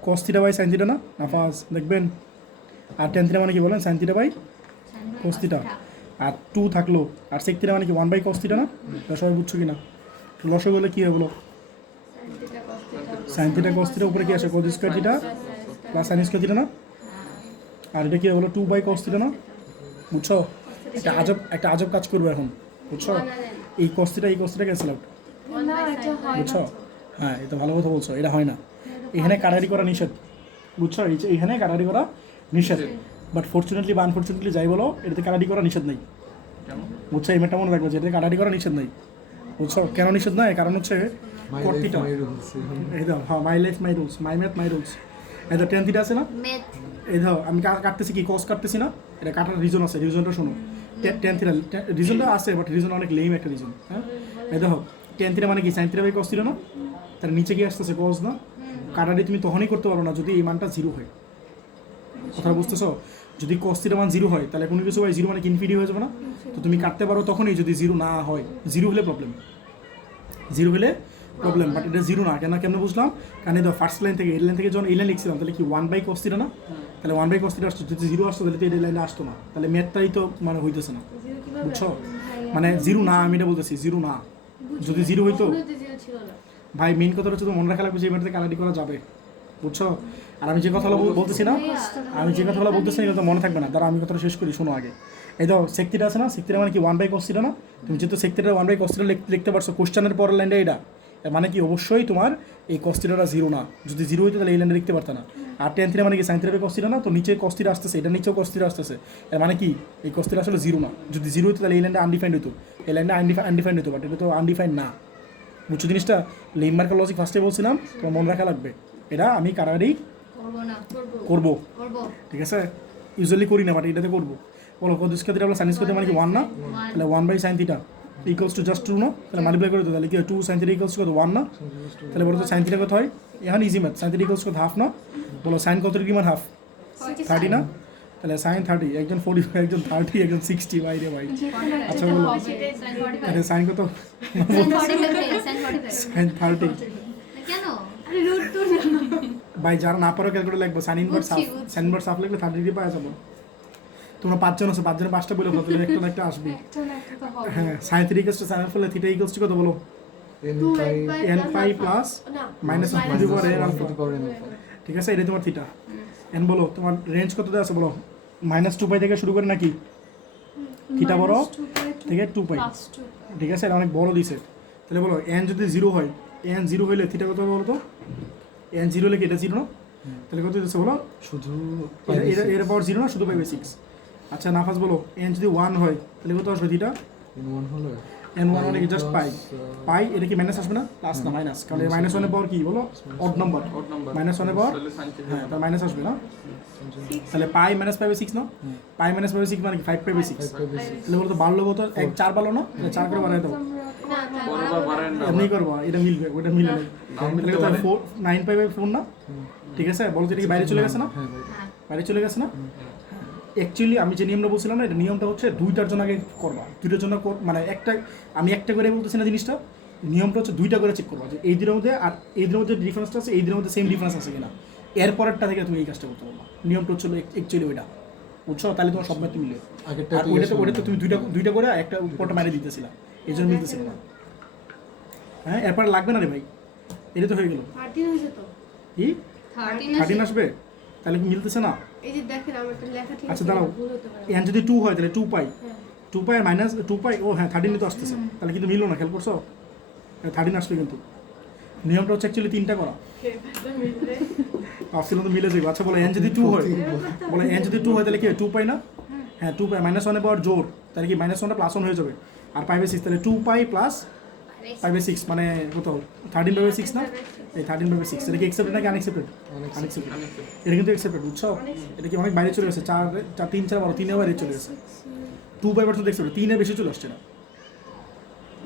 cos theta by sine theta না, নাফাজ দেখবেন, আর টেন থিটা মানে কি বলেন, sine theta by cos theta, আর 2 থাকলো, আর সেক থিটা মানে কি 1 বাই কস থিটা না, এটা সবাই বুঝছো কি না? লসে বলে কী হয় বলো, সাইন থিটা কস থিটা উপরে কি আসে, cos square theta plus sine square theta না, আর এটা কি হলো 2 বাই কস থিটা না, বুঝছো? একটা আজব কাজ করবে এখন, বুঝছো? এই কস থিটা ক্যান্সেল আউট, বুঝছো? হ্যাঁ এটা ভালো কথা বলছো, এটা হয় না, এখানে কাটাকাটি করা নিষেধ, বুঝছো? এইখানে কাটাকাটি করা নিষেধ, বাট ফর্চুনেটলি বা আনফর্চুনেটলি যাই বলো এটাতে কাটাকাটি করা নিষেধ নেই, বুঝছো? এই মেয়েটা মনে রাখবো যে এটাতে কাটাকাটি করা নিষেধ নেই, বুঝছো? কেন নিষেধ নয়, কারণ হচ্ছে কট থিটা, এই দাও, হ্যাঁ my life my rules, my math my rules, এই টেন থিটা আছে না, এই ধর আমি কাটতেছি কি কস কাটতেছি না, এটা কাটার রিজন আছে, রিজনটা শোনো, টেন থিটা রিজনটা আছে, বাট রিজন অনেক লেম একটা রিজন, হ্যাঁ এই দেখো টেন থিটা মানে কি sine theta by cos theta না, তার নিচে কি আসতেছে কস না, কাটাটি তুমি তখনই করতে পারো না যদি এই মানটা 0 হয়, কথা বুঝতেছো? যদি কস থিটা মান 0 হয় তাহলে কোনো কিছু বাই 0 মানে ইনফিনিটি হয়ে যাবে না, তো তুমি কাটতে পারো তখনই যদি 0 না হয়, 0 হলে প্রবলেম, বাট এটা 0 না, কেন বুঝলাম, কারণ এই ফার্স্ট লাইন থেকে এই লাইন থেকে যখন এই লাইন লিখছিলাম তাহলে কি 1 বাই কস থিটা না, তাহলে 1 বাই কস থিটা আসতো, যদি 0 আসতো তাহলে তো এই লাইনে আসতো না, তাহলে ম্যাথটাই তো মানে হইতেছে না, বুঝছো? মানে 0 না, আমি এটা বলতেছি 0 না, যদি 0 হইতো ভাই মেইন কথা হচ্ছে তো মনে রাখা লাগবে যে এবারে কালারি করা যাবে, বুঝছো? আর আমি যে কথাগুলো বলতেছি না কিন্তু মনে থাকবে না, দাঁড়া আমি কথাটা শেষ করি, শোনো আগে। এই দাও সেক থিটা আছে না, সেক থিটা মানে কি 1 বাই কস থিটা না, তুমি যেহেতু sec theta 1 by cos theta লিখতে পারছো কোশ্চেনের পরের লাইনটা এটা, এর মানে কি অবশ্যই তোমার এই কস থিটাটা 0 না, যদি 0 হইতো তাহলে এই লাইনটা লিখতে পারতো না, আর টেন থিটা মানে কি sine theta by cos theta না, তো নিচে কস থিটা আসতেছে, এটা নিচেও কস থিটা আসতেছে, এর মানে কি এই কস থিটা আসলে 0 না, যদি 0 হইতো তাহলে এই লাইনটা আনডিফাইন্ড হতো, এই লাইনটা আনডিফাইন্ড হতো, বাট এটা তো আনডিফাইন্ড না, বুঝছো জিনিসটা? লেম মার্কার লজিক ফার্স্টে বলছিলাম, তোমার মনে রাখা লাগবে, এটা আমি কারাগারি করবো, ঠিক আছে? ইউজুয়ালি করি না, বাট এটাতে করবো। বলো কত square theta plus sine square theta মানে কি 1 না, তাহলে 1 by sine theta equals to just 2 না, তাহলে মাল্টিপ্লাই করে দিও, তাহলে কি 2 সাইন থিটা ইকুয়ালস টু 1 না, তাহলে বলো তো সাইন থিটা কত হয়, এখন easy math, sign theta equals to half না, বলো সাইন কত ডিগ্রি মান হাফ 30 না, তাহলে সাইন 30, একজন 45, একজন 30, একজন 60, বাইরে ভাই। আচ্ছা যেটা বলো। হবে সেটাই তাহলে সাইন কত? সাইন 30। কেন? আরে রুট তো ভাই যারা না পারো ক্যালকুলেটর লিখবো, সাইন ইনভার্স হাফ, বুঝছি। সাইন ইনভার্স হাফ লিখলে 30 ডিগ্রি পাওয়া যাবে। তোমরা 5 জন আছো, 5 জনের 5টা বলে ফেলো, একটা না একটা আসবে। একটা না একটা তো হবে হ্যাঁ, সাইন 3 ইকুয়ালস টু সাইন ফলে থিটা ইকুয়ালস টু কত বলো? n two pi n pi plus না minus of minus to the power n of alpha। to the power n alpha। ঠিক আছে, এটা তোমার থিটা। n বলো, তোমার রেঞ্জ কত দেওয়া আছে বলো? -2 পাই থেকে শুরু করে নাকি? থিটা বড় থেকে 2 পাই। ঠিক আছে, এটা অনেক বড় দিছে। তাহলে বলো n যদি 0 হয়, n 0 হইলে থিটা কত হবে বলো তো? n 0 হলে কি এটা 0 না? তাহলে কত দিছে বলো? শুধু এর পাওয়ার 0 না, শুধু পাইবে 6। আচ্ছা নাফাস বলো, n যদি 1 হয় তাহলে কত আসবে থিটা? n1 হলো n 1 মানে জাস্ট পাই। পাই এটা কি মাইনাস আসবে না? প্লাস না মাইনাস, কারণ এই -1 এর পাওয়ার কি বলো? Odd number. odd number -1 এর পাওয়ার তাহলে sin হ্যাঁ, তার মাইনাস আসবে না? তাহলে পাই মাইনাস পাইবে 6 না? পাই মাইনাস পাইবে 6 মানে কি 5 পাইবে 6। 5 পাইবে 6 তাহলে বলতো বাড়লো কত? 4 বাড়লো না? তাহলে 4 করে বাড়াই দাও। না বড় বাড়েন না এমনি করবো, এটা মিলবে, ওটা মিলে নেই। নাম মিলতে তাহলে পারে। 4 9 পাইবে 4 না? ঠিক আছে, বলো তো এটা কি বাইরে চলে গেছে না? হ্যাঁ ভাই বাইরে চলে গেছে না? অ্যাকচুয়ালি আমি যে নিয়মটা বলছিলাম না, এটা নিয়মটা হচ্ছে দুইটার জন্য আগে করবা, দুইটার জন্য মানে একটা, আমি একটা করে বলতেছি না জিনিসটা, নিয়মটা হচ্ছে দুইটা করে চেক করবা যে এই দিনের মধ্যে আর এই দিনের মধ্যে ডিফারেন্সটা আছে, এই দিনের মধ্যে সেম ডিফারেন্স আছে কিনা, এর পরেরটা থেকে তুমি এই কাজটা করতে পারবা। নিয়মটা হচ্ছে অ্যাকচুয়ালি ওইটা, বুঝছো? তাহলে তোমার সব ম্যাথ মিলে। আগেরটা আর ওইটা তো তুমি দুইটা করে একটা উপরটা মারি দিতেছিলা, এই জন্য মিলতেছিল না। হ্যাঁ, এরপরে লাগবে না রে ভাই, এটা তো হয়ে গেল। 13 হয়েছে তো কি 13 আসবে? তাহলে কি মিলতেছে না? এই যে দেখেন আমারটা লেখা ঠিক আচ্ছা আছে দাঁড়াও, ভুল হতে পারে n যদি 2 হয় তাহলে 2 পাই, হ্যাঁ 2 পাই মাইনাস 2 পাই, ও হ্যাঁ 13 তো আসতেছে, তাহলে কিন্তু মিললো না, খেয়াল করছো? 13 আসবে কিন্তু। নিয়মটা হচ্ছে অ্যাকচুয়ালি 3টা করা, মিলবে আসলে তো মিলে যাবে। আচ্ছা বলো n যদি 2 হয়, বলো n যদি 2 হয় তাহলে কি হয়? 2 পাই না? হ্যাঁ 2 পাই -1 এর পাওয়ার জোর, তাহলে কি -1 টা +1 হয়ে যাবে, আর পাইবে 6, তাহলে 2 পাই প্লাস পাইবে 6 মানে কত? 13 পাইবে 6 না? এই 13 পাইবে 6, এটা কি অ্যাকসেপ্টেড নাকি আনএক্সেপ্টেড? আনএক্সেপ্টেড। এটা কিন্তু অ্যাকসেপ্টেড, বুঝছো? এটা কি অনেক বাইরে চলে গেছে, 4 3 4 12 3 এর বাইরে চলে গেছে। 2 পাইবার তো দেখছো 3 এর বেশি চলে আসছে না।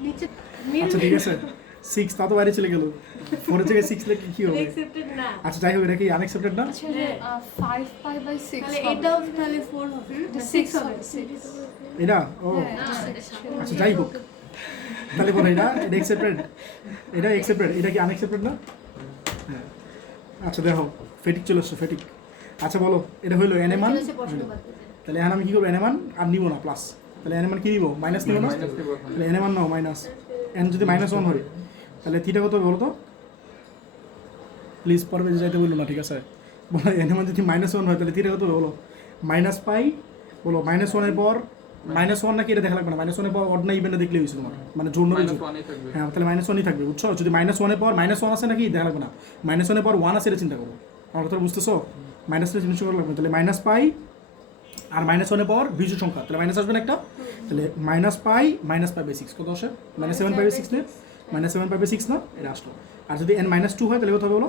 নিচে আচ্ছা ঠিক আছে, 6 তা তো বাইরে চলে গেল, 4 এর জায়গায় 6 লিখে কি হবে? অ্যাকসেপ্টেড না আচ্ছা যাই হোক, এটা কি আনএক্সেপ্টেড না? 5 pi by 6 তাহলে এটাও তাহলে 4 হবে 6 হবে এটা ও আচ্ছা যাই হোক, তাহলে বলো এটা অ্যাকসেপ্টেড, এটা অ্যাকসেপ্টেড, এটা কি আনএক্সেপ্টেড না? হ্যাঁ। আচ্ছা দেখো ফেটিক চলে আসছে, ফেটিক। আচ্ছা বলো, এটা হইলো n এর মান, তাহলে এখন আমি কি করবো? n এর মান আর নিব না প্লাস, তাহলে n এর মান কি নিব? মাইনাস নিব না? মাইনাস দেব এখন তাহলে n এর মান নাও মাইনাস, n যদি -1 হয় তাহলে থিটা কত হবে বলো তো? প্লিজ পরে যাইতে বললো না, ঠিক আছে? বলো n এর মান যদি -1 হয় তাহলে থিটা কত হবে বলো? মাইনাস পাই, বলো -1 এর পর -1 নাকি এটা দেখা লাগবে না, -1 এর পর অড না ইভেন্টটা দেখলে হয়েছিল তোমার, মানে জোর না মাইনাস জোর। 1 থাকবে হ্যাঁ তাহলে -1ই থাকবে, বুঝছো? যদি -1 এর পর -1 আছে নাকি দেখা লাগবে না, -1 এর পর 1 আছে এটা চিন্তা করো, আমার কথা বুঝতেছো? মাইনাসটা চিন্তা করা লাগবে, তাহলে মাইনাস পাই আর -1 এর পর বিজোড় সংখ্যা, তাহলে মাইনাস আসবে না একটা, তাহলে মাইনাস পাই পাইবে 6, কত আসে? -7 পাইবে 6 নে, -7 পাইবে 6 না, এটা আসলো। আর যদি n -2 হয় তাহলে কত হবে বলো?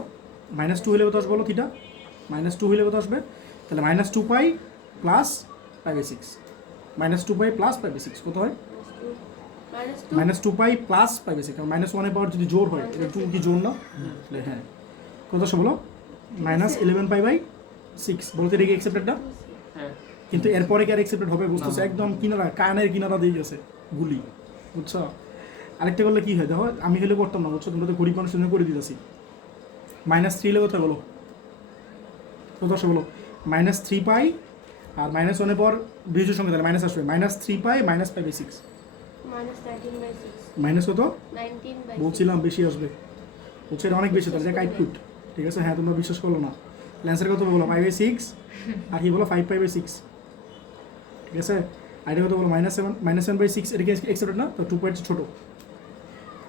-2 হলে কত আসবে বলো থিটা? -2 হলে কত আসবে? তাহলে -2 পাই প্লাস পাইবে 6, -2 পাই প্লাস পাইবে 6 কত হয়? -2 পাই প্লাস পাইবে 6, কারণ -1 এর পাওয়ার যদি জোর হয়, এটা 2 কি জোর না? তাহলে হ্যাঁ কত আসে বলো? -11 পাই বাই 6, বলতে এটা কি অ্যাকসেপ্টেড না? হ্যাঁ কিন্তু এরপরে কি আর অ্যাকসেপ্টেড হবে? বুঝতেছো? একদম কিনারা, কানের কিনারা দিয়ে গেছে গুলি, বুঝছো? আরেকটা করলে কি হয় দেখো, আমি হলে করতাম না, বুঝছো? তোমরা তো গরিব মানুষের জন্য করে দিতেছি। -3 হলে কোথায় বলো? কত আসে বলো? -3 পাই আর -1 এর পর বিজোড় সংখ্যা, তাহলে মাইনাস আসবে, -3 পাই পাইবে 6, -13/6 মাইনাস কত? 19/6 বলছিলাম বেশি আসবে, বুঝছো? এটা অনেক বেশি, তাহলে যে কাইট ফুট, ঠিক আছে? হ্যাঁ তোমরা বিশ্বাস করলো না, অ্যান্সার কত বলো? 5/6 আর কি বলো? 5/6, ঠিক আছে? আর এটা কত বলো? -7/6, এটা কি অ্যাকসেপ্টেড না? তো 2 পয়েন্ট ছোটো,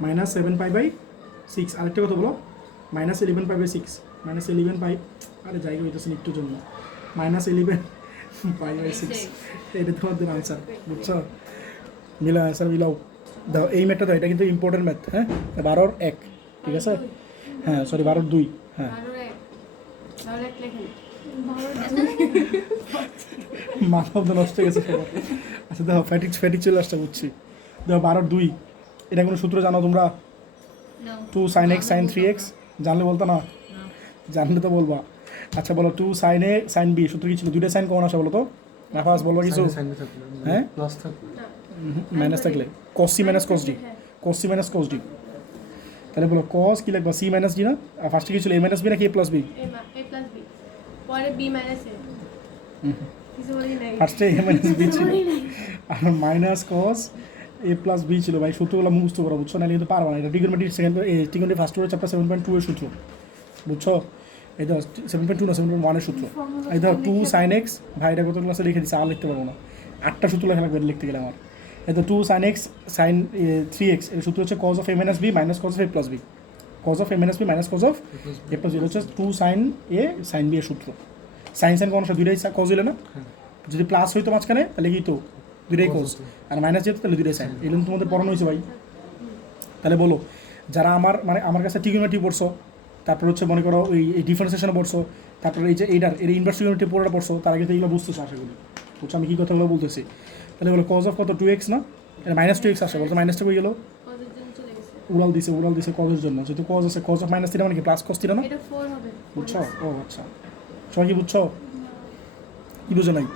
-7/6, আরেকটা কত বলো? -11/6, -11 পাই, আরে জায়গা হইতেছে একটুর জন্য, -11/6, এটা তোমাদের আনসার, বুঝছো? মিলা আনসার মিলাও দাও, এই ম্যাথটা দাও, এটা কিন্তু ইম্পর্টেন্ট ম্যাথ। হ্যাঁ 12 এর 1, ঠিক আছে? হ্যাঁ সরি 12 এর 2, হ্যাঁ 12 এক লেখেন মাথা তো নষ্ট হয়ে গেছে সবার। আচ্ছা দেখো ফ্যাটিক চলে আসছে, বুঝছি। দেখো 12 এর 2, এটা কোনো সূত্র জানো তোমরা? 2 sin x sin 3x, জানলে বলতো না? জানলে তো বলবা। আচ্ছা বলো টু সাইন এ সাইন বি সূত্র কি ছিল? দুইটা সাইন কমন আসে বলো তো? না ফার্স্ট বলবো কিছু? সাইন থাকলে হ্যাঁ? প্লাস থাকলে মাইনাস থাকলে cos C minus cos D, cos C minus cos D. তাহলে বলো কস কি লিখবা? সি মাইনাস ডি না? আর ফার্স্টে কি ছিল? এ মাইনাস বি নাকি এ প্লাস বি? এ প্লাস বি পরে বি মাইনাস এ কিছু বলি নাই ফার্স্টে এ মাইনাস বি ছিল আর মাইনাস কস এ প্লাস বি ছিল। ভাই সূত্রগুলো মুখস্থ করা, বুঝছো? না কিন্তু পারবা না। এটা টিকোমেট্রি সেকেন্ড টিকোমেট্রি ফার্স্ট ইয়ার চ্যাপ্টার 7.2 এর সূত্র, বুঝছো? এই ধর 7.2 না 7.1 এর সূত্র। এই ধর 2 sin x, ভাই এটা কত ক্লাসে লিখে দিচ্ছে, আর লিখতে পারবো না। 8টা সূত্র লেখা লাগবে লিখতে গেলে আমার। এই তো 2 sin x sin 3x এর সূত্র হচ্ছে cos of a minus b minus cos of a plus b, cos of a minus b minus cos of a plus b হচ্ছে 2 sin a sin b এর সূত্র। sin sin কোন দুইটাই cos হইলো না? যদি প্লাস হইতো মাঝখানে তাহলে কি তো দুইটাই cos, আর মাইনাস যেত তাহলে দুইটাই sin। এগুলো তোমাদের পড়ানো হয়েছে ভাই। তাহলে বলো যারা আমার মানে আমার কাছে টিকোমেট্রি পড়ছো, তারপর হচ্ছে মনে করো ওই ডিফারেন্সিয়েশনে পড়ছো, তারপরে এই যে এইটার এর ইনভার্স টিকোমেট্রি পুরোটা পড়ছো, তারা কিন্তু এগুলো বুঝতেছো আশা করি, বুঝছো আমি কী কথাগুলো বলতেছি। তাহলে বলো cos of কত 2x না? এটা মাইনাস 2x আসে, বলতো মাইনাসটা হয়ে গেল, কজের জন্য চলে গেছে উড়াল দিছে cos এর জন্য। যেহেতু cos আছে, cos of মাইনাস থিটা মানে কি প্লাস cos থিটা না? এটা 4 হবে বুঝছো? ও আচ্ছা, সবাই কি বুঝছো? কি বুঝো নাই?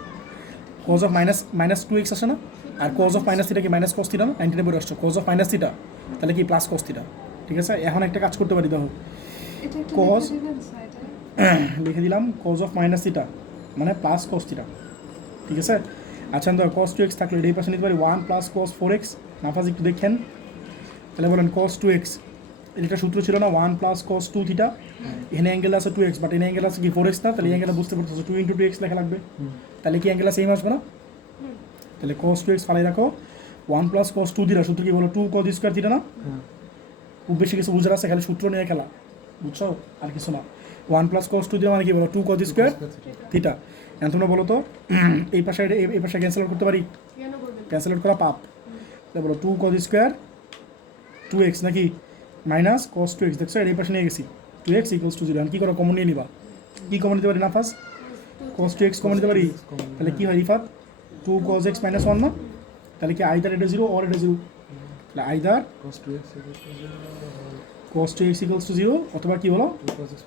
cos of মাইনাস 2x আসে না? আর cos of মাইনাস থিটা কি মাইনাস cos থিটা না? 90 পরে আসছো cos of মাইনাস থিটা, তাহলে কি প্লাস cos থিটা। ঠিক আছে, এখন একটা কাজ করতে পারি, দেখো এটা একটু Cos লিখে দিবেন সাইডে লিখে দিলাম cos of মাইনাস থিটা মানে প্লাস cos থিটা। ঠিক আছে, আচ্ছা দেখো cos 2x থাকলে এই পাশে নিতে পারি 1 প্লাস cos 4x। নাফাজ একটু দেখেন, তাহলে বলেন cos 2x, এটা সূত্র ছিল না 1 প্লাস cos 2 থিটা। এখানে অ্যাঙ্গেল আছে 2x, বাট এখানে অ্যাঙ্গেল আছে কি 4x না? তাহলে অ্যাঙ্গেলটা বুঝতে পারতেছো 2 × 2x লেখা লাগবে। তাহলে কি অ্যাঙ্গেল সেম আসবে না? তাহলে cos 2x ফালাই রাখো, 1 প্লাস cos 2 থিটা সূত্র কি বলো 2 cos স্কয়ার থিটা না? খুব বেশি কিছু বুঝার আছে, খালি সূত্র নিয়ে খেলা, বুঝছো? আর কিছু না। 1 প্লাস cos 2 থিটা মানে কি বলো 2 cos স্কয়ার থিটা। এখন তোমরা বলো তো এই পাশে ক্যান্সেল আউট করতে পারি? কেন করবেন ক্যান্সেল আউট করা পাপ। তাহলে বলো 2 cos স্কয়ার 2x নাকি মাইনাস cos 2x, দেখছো এই পাশে নিয়ে গেছি 2x = 0। এখন কী করো? কমন নিয়ে নিবা। কী কমন নিতে পারি না? ফার্স্ট cos 2x কমন নিতে পারি, তাহলে কি হয় রিফাত 2 cos x - 1 না? তাহলে কি আইদার এটা 0 অর এটা 0, তাহলে either cos 2x cos 2x = 0 অথবা কি বলো 2 cos x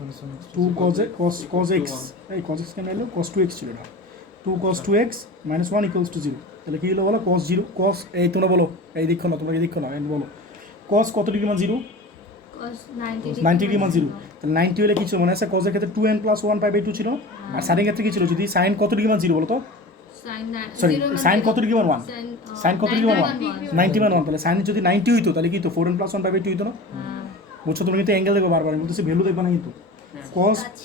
2 cos x এই cos x কেন এলো? cos 2x ছিল না, 2 cos 2x - 1 = 0। তাহলে কি হলো বলো cos 0 cos এই তোমরা বলো, এই দেখো না তোমরা, এই দেখো না, এই বলো cos কত ডিগ্রি মান 0? cos 90 90 ডিগ্রি মান 0। তাহলে 90 হলে কি ছিল মনে আছে? cos এর ক্ষেত্রে 2n + 1 π/2 ছিল। আর sin এর ক্ষেত্রে কি ছিল? যদি sin কত ডিগ্রি মান 0 বলো তো? সরি sin কত ডিগ্রি মান 1? sin কত ডিগ্রি মান 1? 90 মান 1। তাহলে sin যদি 90 হইতো তাহলে কি হতো 4n + 1 π/2 হইতো না? বুঝছো? তুমি কিন্তু অ্যাঙ্গেল দেখো বারবার, আমি বলতেছি ভ্যালু দেখবা না কিন্তু।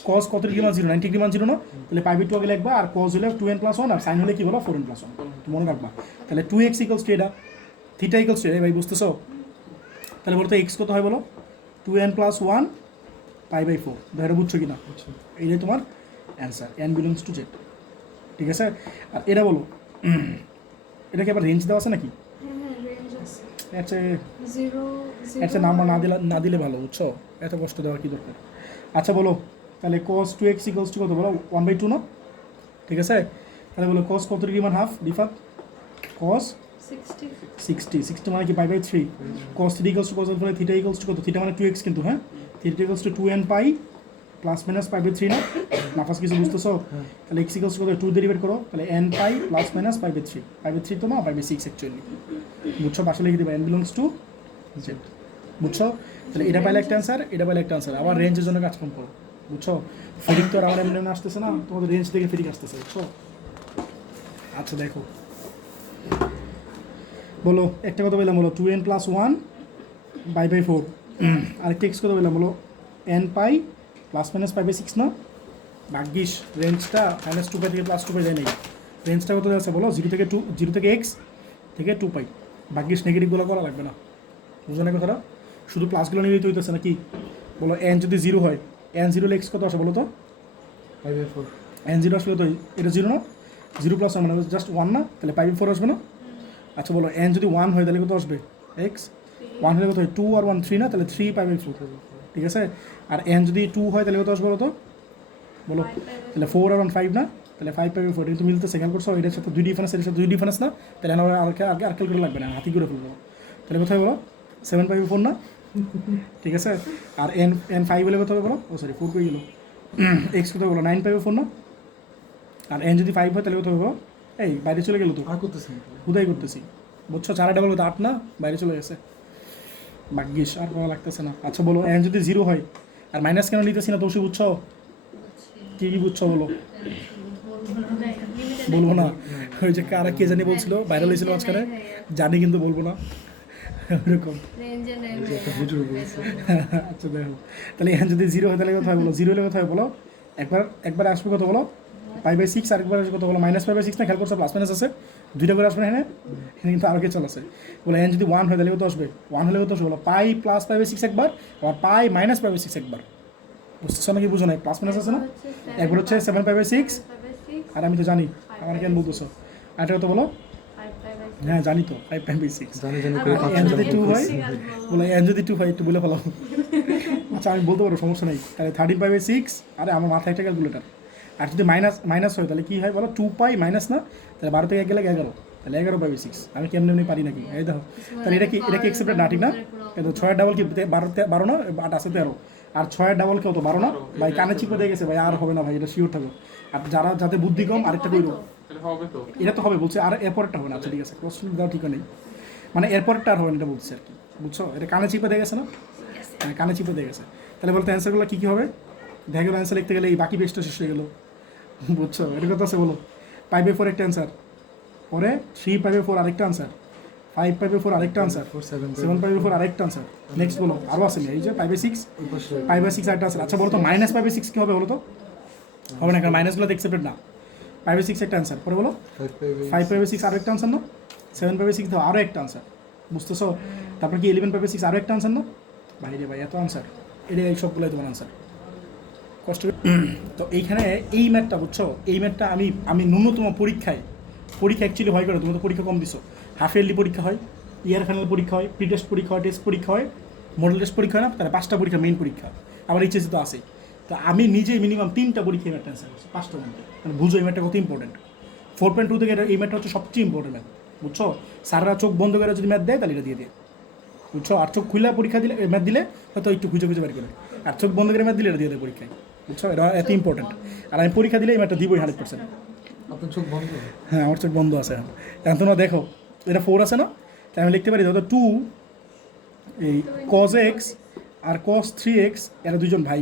cos কত ডিগ্রি মান 0? 90 ডিগ্রি মান 0 না? তাহলে π/2 আগে লিখবা, আর cos হলে 2n + 1 আর sin হলে কি বলো 4n + 1, তো মনে রাখবা। তাহলে 2x = এটা, থিটা = এটা, ভাই বুঝতেছো? তাহলে বলো তো x কত হয় বলো? 2n + 1 π/4। এটা বুঝছো কি না? এইটাই তোমার answer, n belongs two z। ঠিক আছে, আর এটা বলো এটা কি আবার রেঞ্জ দেওয়া আছে নাকি? হ্যাঁ রেঞ্জ আছে আচ্ছা 0 আচ্ছা নাম্বার না দিলে ভালো, বুঝছো? এত কষ্ট দেওয়ার কি দরকার? আচ্ছা বলো তাহলে cos 2x = কত বলো? 1/2 না? ঠিক আছে, তাহলে বলো cos কত ডিগ্রি মান হাফ রিফাত? cos 60 মানে কি π/3। cos 3 = cos ফলে থিটা = কত? থিটা মানে 2x কিন্তু, হ্যাঁ থিটা = 2n π ± π/3 না? নাফাস কিছু বুঝতেছো? তাহলে x = কত? 2 ডেরিভেট করো, তাহলে n π ± π/3, π/3 তো না, π/6 অ্যাকচুয়ালি, বুঝছো? পাশে লিখে দিবা n বিলংস টু z, বুঝছো? তাহলে এটা পাইলে একটা অ্যান্সার, এটা পাইলে একটা অ্যান্সার। আবার রেঞ্জের জন্য কাজ কম করো, বুঝছো? ফিরিক তো আর আমার এমনি আসতেছে না, তোমাদের রেঞ্জ থেকে ফিরিক আসতেছে, বুঝছো? আচ্ছা দেখো বলো একটা কথা বললাম বলো 2n + 1 π/4, আরেকটা x কত বললাম বলো n π ± π/6 না? ভাগ্যিস রেঞ্জটা -2π থেকে +2π যায় নাই। রেঞ্জটা কত আছে বলো? 0 থেকে x থেকে 2π। ভাগ্যিস নেগেটিভগুলো করা লাগবে না, বুঝো না কথাটা? শুধু প্লাসগুলো নিয়েই তো হইতেছে নাকি? বলো n যদি 0 হয়, n 0 হলে x কত আসে বলো তো? 5/4 n 0 আসলে তো এটা 0 না? 0 + 1 মানে জাস্ট 1 না? তাহলে 5/4 আসবে না? আচ্ছা বলো n যদি 1 হয় তাহলে কত আসবে? x 1 হলে কত হয়? 2 আর 1 3 না? তাহলে 3 π/4, ঠিক আছে? আর n যদি 2 হয় তাহলে কত আসবে বলো তো? বলো তাহলে 4 আর 1 5 না? তাহলে 5/4 কিন্তু মিলতেছে, খেয়াল করছো? এটার সাথে 2 ডিফারেন্স, এটার সাথে 2 ডিফারেন্স না? তাহলে আমরা আর ক্যালকুলেট লাগবে না, হাতি করে ফেলবো। তাহলে কোথায় বলো 7/4 না? ঠিক আছে, আর n 5 হলে কত হবে বলো? ও সরি 4 কই গেল? এক্স কত বলো 9/4 না? আর এন যদি 5 হয় তাহলে কত হবে? এই বাইরে চলে গেল তো, আর করতেছেন হুদাই করতেছি বুঝছো, 4 ডাবল কত 8 না, বাইরে চলে গেছে, ভাগ্যিস আর ভালো লাগতেছে না। আচ্ছা বলো এন যদি 0 হয় আর মাইনাস কেন নিতেছি না তোষি, বুঝছো কি কি বুঝছো বলো? বলবো না, ওই যে কারা কে জানি বলছিল ভাইরাল হয়েছিল মাঝখানে, জানি কিন্তু বলবো না ওরকম। রেঞ্জে নেই হুজুর বলছে আচ্ছা দেখো তাহলে এখানে যদি 0 হয় তাহলে কত হয় বলো? 0 হলে কত হয় বলো? একবার আসবে কত বলো? 5/6, আরেকবার আসবে কত বলো? -5/6 না, খেয়াল করছো প্লাস মাইনাস আছে, দুইটা করে আসবে না এখানে, এখানে কিন্তু আরও কে চল আছে বলো। এন যদি 1 হয় তাহলে কত আসবে? 1 হলে কত আসবে বলো? পাই প্লাস 5/6 একবার, আবার পাই মাইনাস 5/6 একবার, বুঝতেছো নাকি বুঝো না? প্লাস মাইনাস আছে না, একবার হচ্ছে 7/6, আর আমি তো জানি আমার কেন বলতেছো, আর এটা কত বলো? হ্যাঁ জানি তো 5/6। জানি জানি করে এন পাচ্ছেন যদি 2 হয় বলে, এন যদি 2 হয় একটু বলে ফেলাও। আচ্ছা আমি বলতে পারবো, সমস্যা নেই। তাহলে 13/6, আরে আমার মাথায় একটা ক্যালকুলেটার। আর যদি মাইনাস হয় তাহলে কী হয় বলো? 2 পাই মাইনাস না, তাহলে 12 থেকে 1 গেলে 11, তাহলে 11/6। আমি কেমনি এমনি পারি নাকি? এই দেখো তাহলে এটা কি অ্যাকসেপ্টেড না, ঠিক না? কিন্তু 6 ডাবল কি 12 না, 8 আছে 13, আর 6 ডাবল কেউ তো 12 না ভাই, কানে চিপে দিয়ে গেছে ভাই, আর হবে না ভাই, এটা শিওর থাকো। আর যাদের বুদ্ধি কম আরেকটা কইরো, তাহলে হবে তো। এটা তো হবে বলছে, আর এরপরটা হবে না। আচ্ছা ঠিক আছে, কোশ্চেন দাও ঠিক নেই, মানে এরপরটা আর হবে না এটা বলছে আর কি, বুঝছো? এটা কানে চিপে দিয়ে গেছে না, হ্যাঁ কানে চিপে দিয়ে গেছে। তাহলে বলতে অ্যান্সারগুলো কী কী হবে? দেখা গেলো অ্যান্সার লিখতে গেলে এই বাকি পেজটা শেষ হয়ে গেলো, বুঝছো? এটা কথা আছে বলো। 5/4 একটা অ্যান্সার, পরে 3/4 আরেকটা অ্যান্সার, 5/4 আরেকটা অ্যান্সার, 7/4 আরেকটা অ্যান্সার। নেক্সট বলো, আরও আছে এই যে 5/6, 5/6 আরেকটা অ্যান্সার। আচ্ছা বলো তো -5/6 কী হবে বলো তো? হবে না, কারণ মাইনাসগুলো তো অ্যাকসেপ্টেড না। 5/6 একটা অ্যান্সার, পরে বলো 5/6 আরও একটা আনসার না, 7/6 তো আরও একটা আনসার, বুঝতেছো? তারপর কি 11/6 আরও একটা আনসার না? বাইরে ভাই এত আনসার, এটা এই সবগুলোই তোমার আনসার, কষ্ট তো এইখানে এই ম্যাথটা বুঝছো, এই ম্যাথটা আমি ন্যূনতম পরীক্ষা অ্যাকচুয়ালি হয় করে, তুমি তো পরীক্ষা কম দিছো, হাফ ইয়ারলি পরীক্ষা হয়, ইয়ার ফাইনাল পরীক্ষা হয়, প্রি টেস্ট পরীক্ষা হয়, টেস্ট পরীক্ষা হয়, মডেল টেস্ট পরীক্ষা হয় না, তাহলে 5টা পরীক্ষা মেইন পরীক্ষা, আবার এইচএসি তো আসেই। তো আমি নিজেই মিনিমাম 3টা পরীক্ষা এই ম্যাথটা অ্যান্সার করছি 5টা মধ্যে, মানে বুঝো এই ম্যাথটা কত ইম্পর্টেন্ট। 4.2 থেকে এই ম্যাথটা হচ্ছে সবচেয়ে ইম্পর্টেন্ট ম্যাথ, বুঝছো? স্যাররা চোখ বন্ধ করে যদি ম্যাথ দেয় তাহলে এটা দিয়ে দিয়ে, বুঝছো? আর চোখ খুলে পরীক্ষা দিলে ম্যাথ দিলে হয়তো একটু খুঁজে বের করে, আর চোখ বন্ধ করে ম্যাথ দিলে এটা দিয়ে দেয় পরীক্ষায়, বুঝছো? এটা এত ইম্পর্টেন্ট। আর আমি পরীক্ষা দিলে এই ম্যাথটা দিবই 100%। আপনার চোখ বন্ধ? হ্যাঁ আমার চোখ বন্ধ আছে এখন। এখন তোমরা দেখো এটা 4 আছে না, তাই আমি লিখতে পারি ধরো 2 এই cos x আর cos 3x, এরা দুজন ভাই,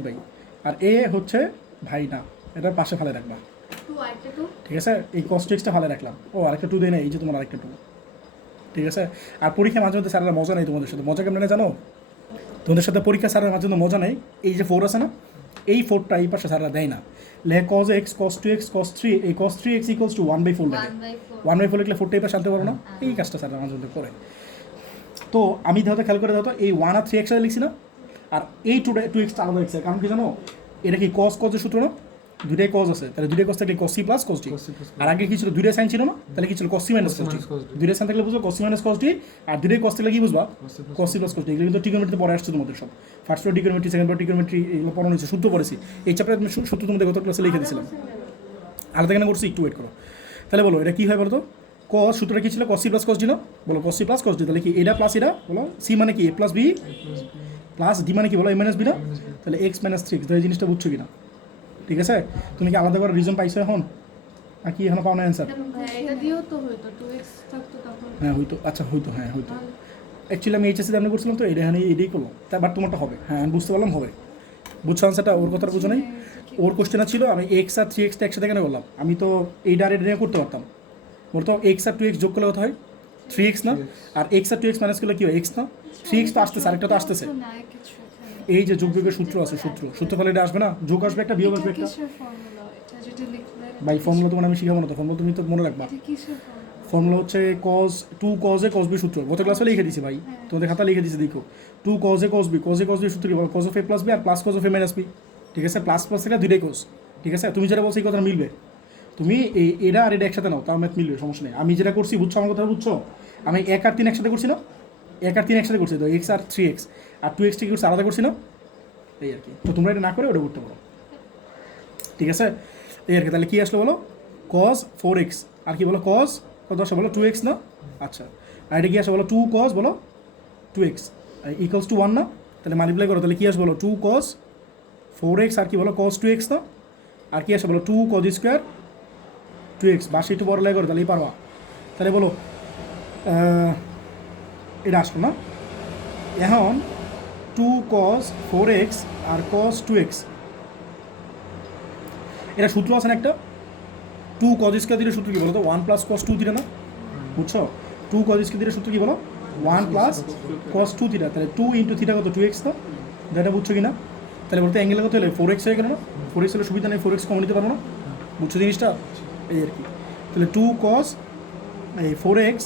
আর এ হচ্ছে ভাই না, এটা পাশে ফেলে রাখবা, ঠিক আছে? এই cos 2x টা ফেলে রাখলাম, ও আরেকটা 2 দেয় না, এই যে তোমার আরেকটা 2, ঠিক আছে? আর পরীক্ষা মাঝে মধ্যে স্যারেরা মজা নেই তোমাদের সাথে, মজা কেমন জানো? তোমাদের সাথে পরীক্ষা স্যারের মাঝে মধ্যে মজা নেই, এই যে 4 আছে না, এই 4টা এই পাশে স্যারেরা দেয় না, লেখে cos x cos 2x cos 3, এই cos 3x = 1/4 লেখে, 1/4 লিখলে 4টা এই পাশে আনতে পারো না, এই কাজটা স্যারেরা মাঝে মধ্যে করে। তো আমি ধরো খেয়াল করে দাও, এই 1 আর 3 একসাথে লিখছি না, আর এই 2x আলাদা লিখছে, কারণ কি জানো? এটা কি cos এর সূত্র না, দুইটাই cos আছে, তাহলে দুইটাই cos থাকলে cos c + cos d, আর আগে কি ছিল দুইটাই sin ছিল না, তাহলে কি ছিল cos c - cos d, দুইটাই sin থাকলে বুঝবো cos c - cos d, আর দুইটাই cos থাকলে কি বুঝবা cos c + cos d। এগুলো কিন্তু ট্রিগোনোমেট্রিতে পড়ে আসছে তোমাদের সব, first floor trigonometry, second floor trigonometry, এগুলো পড়ানো হয়েছে, শুদ্ধ পড়েছি এই চ্যাপ্টারে, আমি সূত্র তোমাদের গত ক্লাসে লিখে দিয়েছিলাম, আলাদা কেন করছি একটু ওয়েট করো। তাহলে বলো এটা কী হয় বলো তো? cos সূত্রটা কী ছিল? cos c + cos d না, বলো cos c + cos d, তাহলে কি এটা প্লাস এটা, বলো c মানে কি a + b প্লাস d মানে কি বলো a - b না, তাহলে x - 3x, তো এই জিনিসটা বুঝছো কি না? ঠিক আছে, তুমি কি আলাদা করে রিজন পাইছো এখন, আর কি এখনো পাও না অ্যান্সার? এটা দিয়েও তো হইতো 2x থাকতো তখন। হ্যাঁ হয়তো, আচ্ছা হয়তো, হ্যাঁ হয়তো, অ্যাকচুয়ালি আমি এইচএসসি এমনি করছিলাম তো এখানে এটাই করলো, তারপর তোমারটা হবে, হ্যাঁ আমি বুঝতে পারলাম হবে, বুঝছো আনসারটা? ওর কথাটা বুঝো নাই, ওর কোশ্চেনটা ছিল আমি এক্স আর 3xটা একসাথে কেন করলাম, আমি তো এইটা আর এটা নিয়ে করতে পারতাম, বলতো এক্স আর 2x যোগ করলে কত হয়? 3x না, আর এক্স আর 2x মাইনাস করলে কী হয়? এক্স না, 3x তো আসতেছে, আরেকটা তো আসতেছে, এই যে যোগ বিয়োগের সূত্র আছে, সূত্র ফলে এটা আসবে না, যোগ আসবে একটা, বিয়োগ আসবে একটা, ভাই ফর্মুলা তোমার আমি শিখাবো না তো, ফর্মুলা তুমি তো মনে রাখবা। ফর্মুলা হচ্ছে two cos a cos b সূত্র, গত ক্লাসে লিখে দিয়েছি ভাই, তোমাদের খাতা লিখে দিয়েছি দেখো, 2 cos a cos b সূত্র কি বলো? cos of a + b আর plus cos of a - b, ঠিক আছে? প্লাস থেকে দুইটাই cos, ঠিক আছে? তুমি যেটা বলছো এই কথা মিলবে, তুমি এটা আর এটা একসাথে নাও, তার ম্যাথ মিলবে, সমস্যা নেই। আমি যেটা করছি বুঝছো, আমার কথা বুঝছো? আমি 1 আর 3 একসাথে করছি না, 1 আর 3 একসাথে করছি তো, x আর 3x, আর 2x কি করছি আলাদা করছি না, এই আর কি। তো তোমরা এটা না করে ওটা করতে পারো, ঠিক আছে? এই আর কি। তাহলে কী আসলো বলো? cos 4x, আর কি বলো cos কত আসে বলো? 2x না, আচ্ছা, আর এটা কি আসে বলো? 2 cos বলো 2x = 1 না, তাহলে মাল্টিপ্লাই করো, তাহলে কী আসবে বলো? 2 cos 4x আর কি বলো cos 2x তো আর কি আসে বলো 2 cos স্কোয়ার 2x বাসে একটু বড় লাগে করে তাহলেই পারবা তাহলে বলো এটা আসলো না এখন 2 cos 4x আর cos 2x এটা সূত্র আছে না একটা 2 cos স্কোয়ার দিলে সূত্র কি বলো তো 1 প্লাস cos 2 থিটা না বুঝছো 2 cos স্কোয়ার দিলে সূত্র কি বলো 1 প্লাস cos 2 থিটা তাহলে 2 ইন্টু থিটা কত 2x তো এটা বুঝছো কি না তাহলে বলতে অ্যাঙ্গেল কত হলে 4x হয়ে গেল না 4x হলে সুবিধা নেই 4x কমে নিতে পারবো না বুঝছো জিনিসটা এই আর কি তাহলে 2 cos এই 4x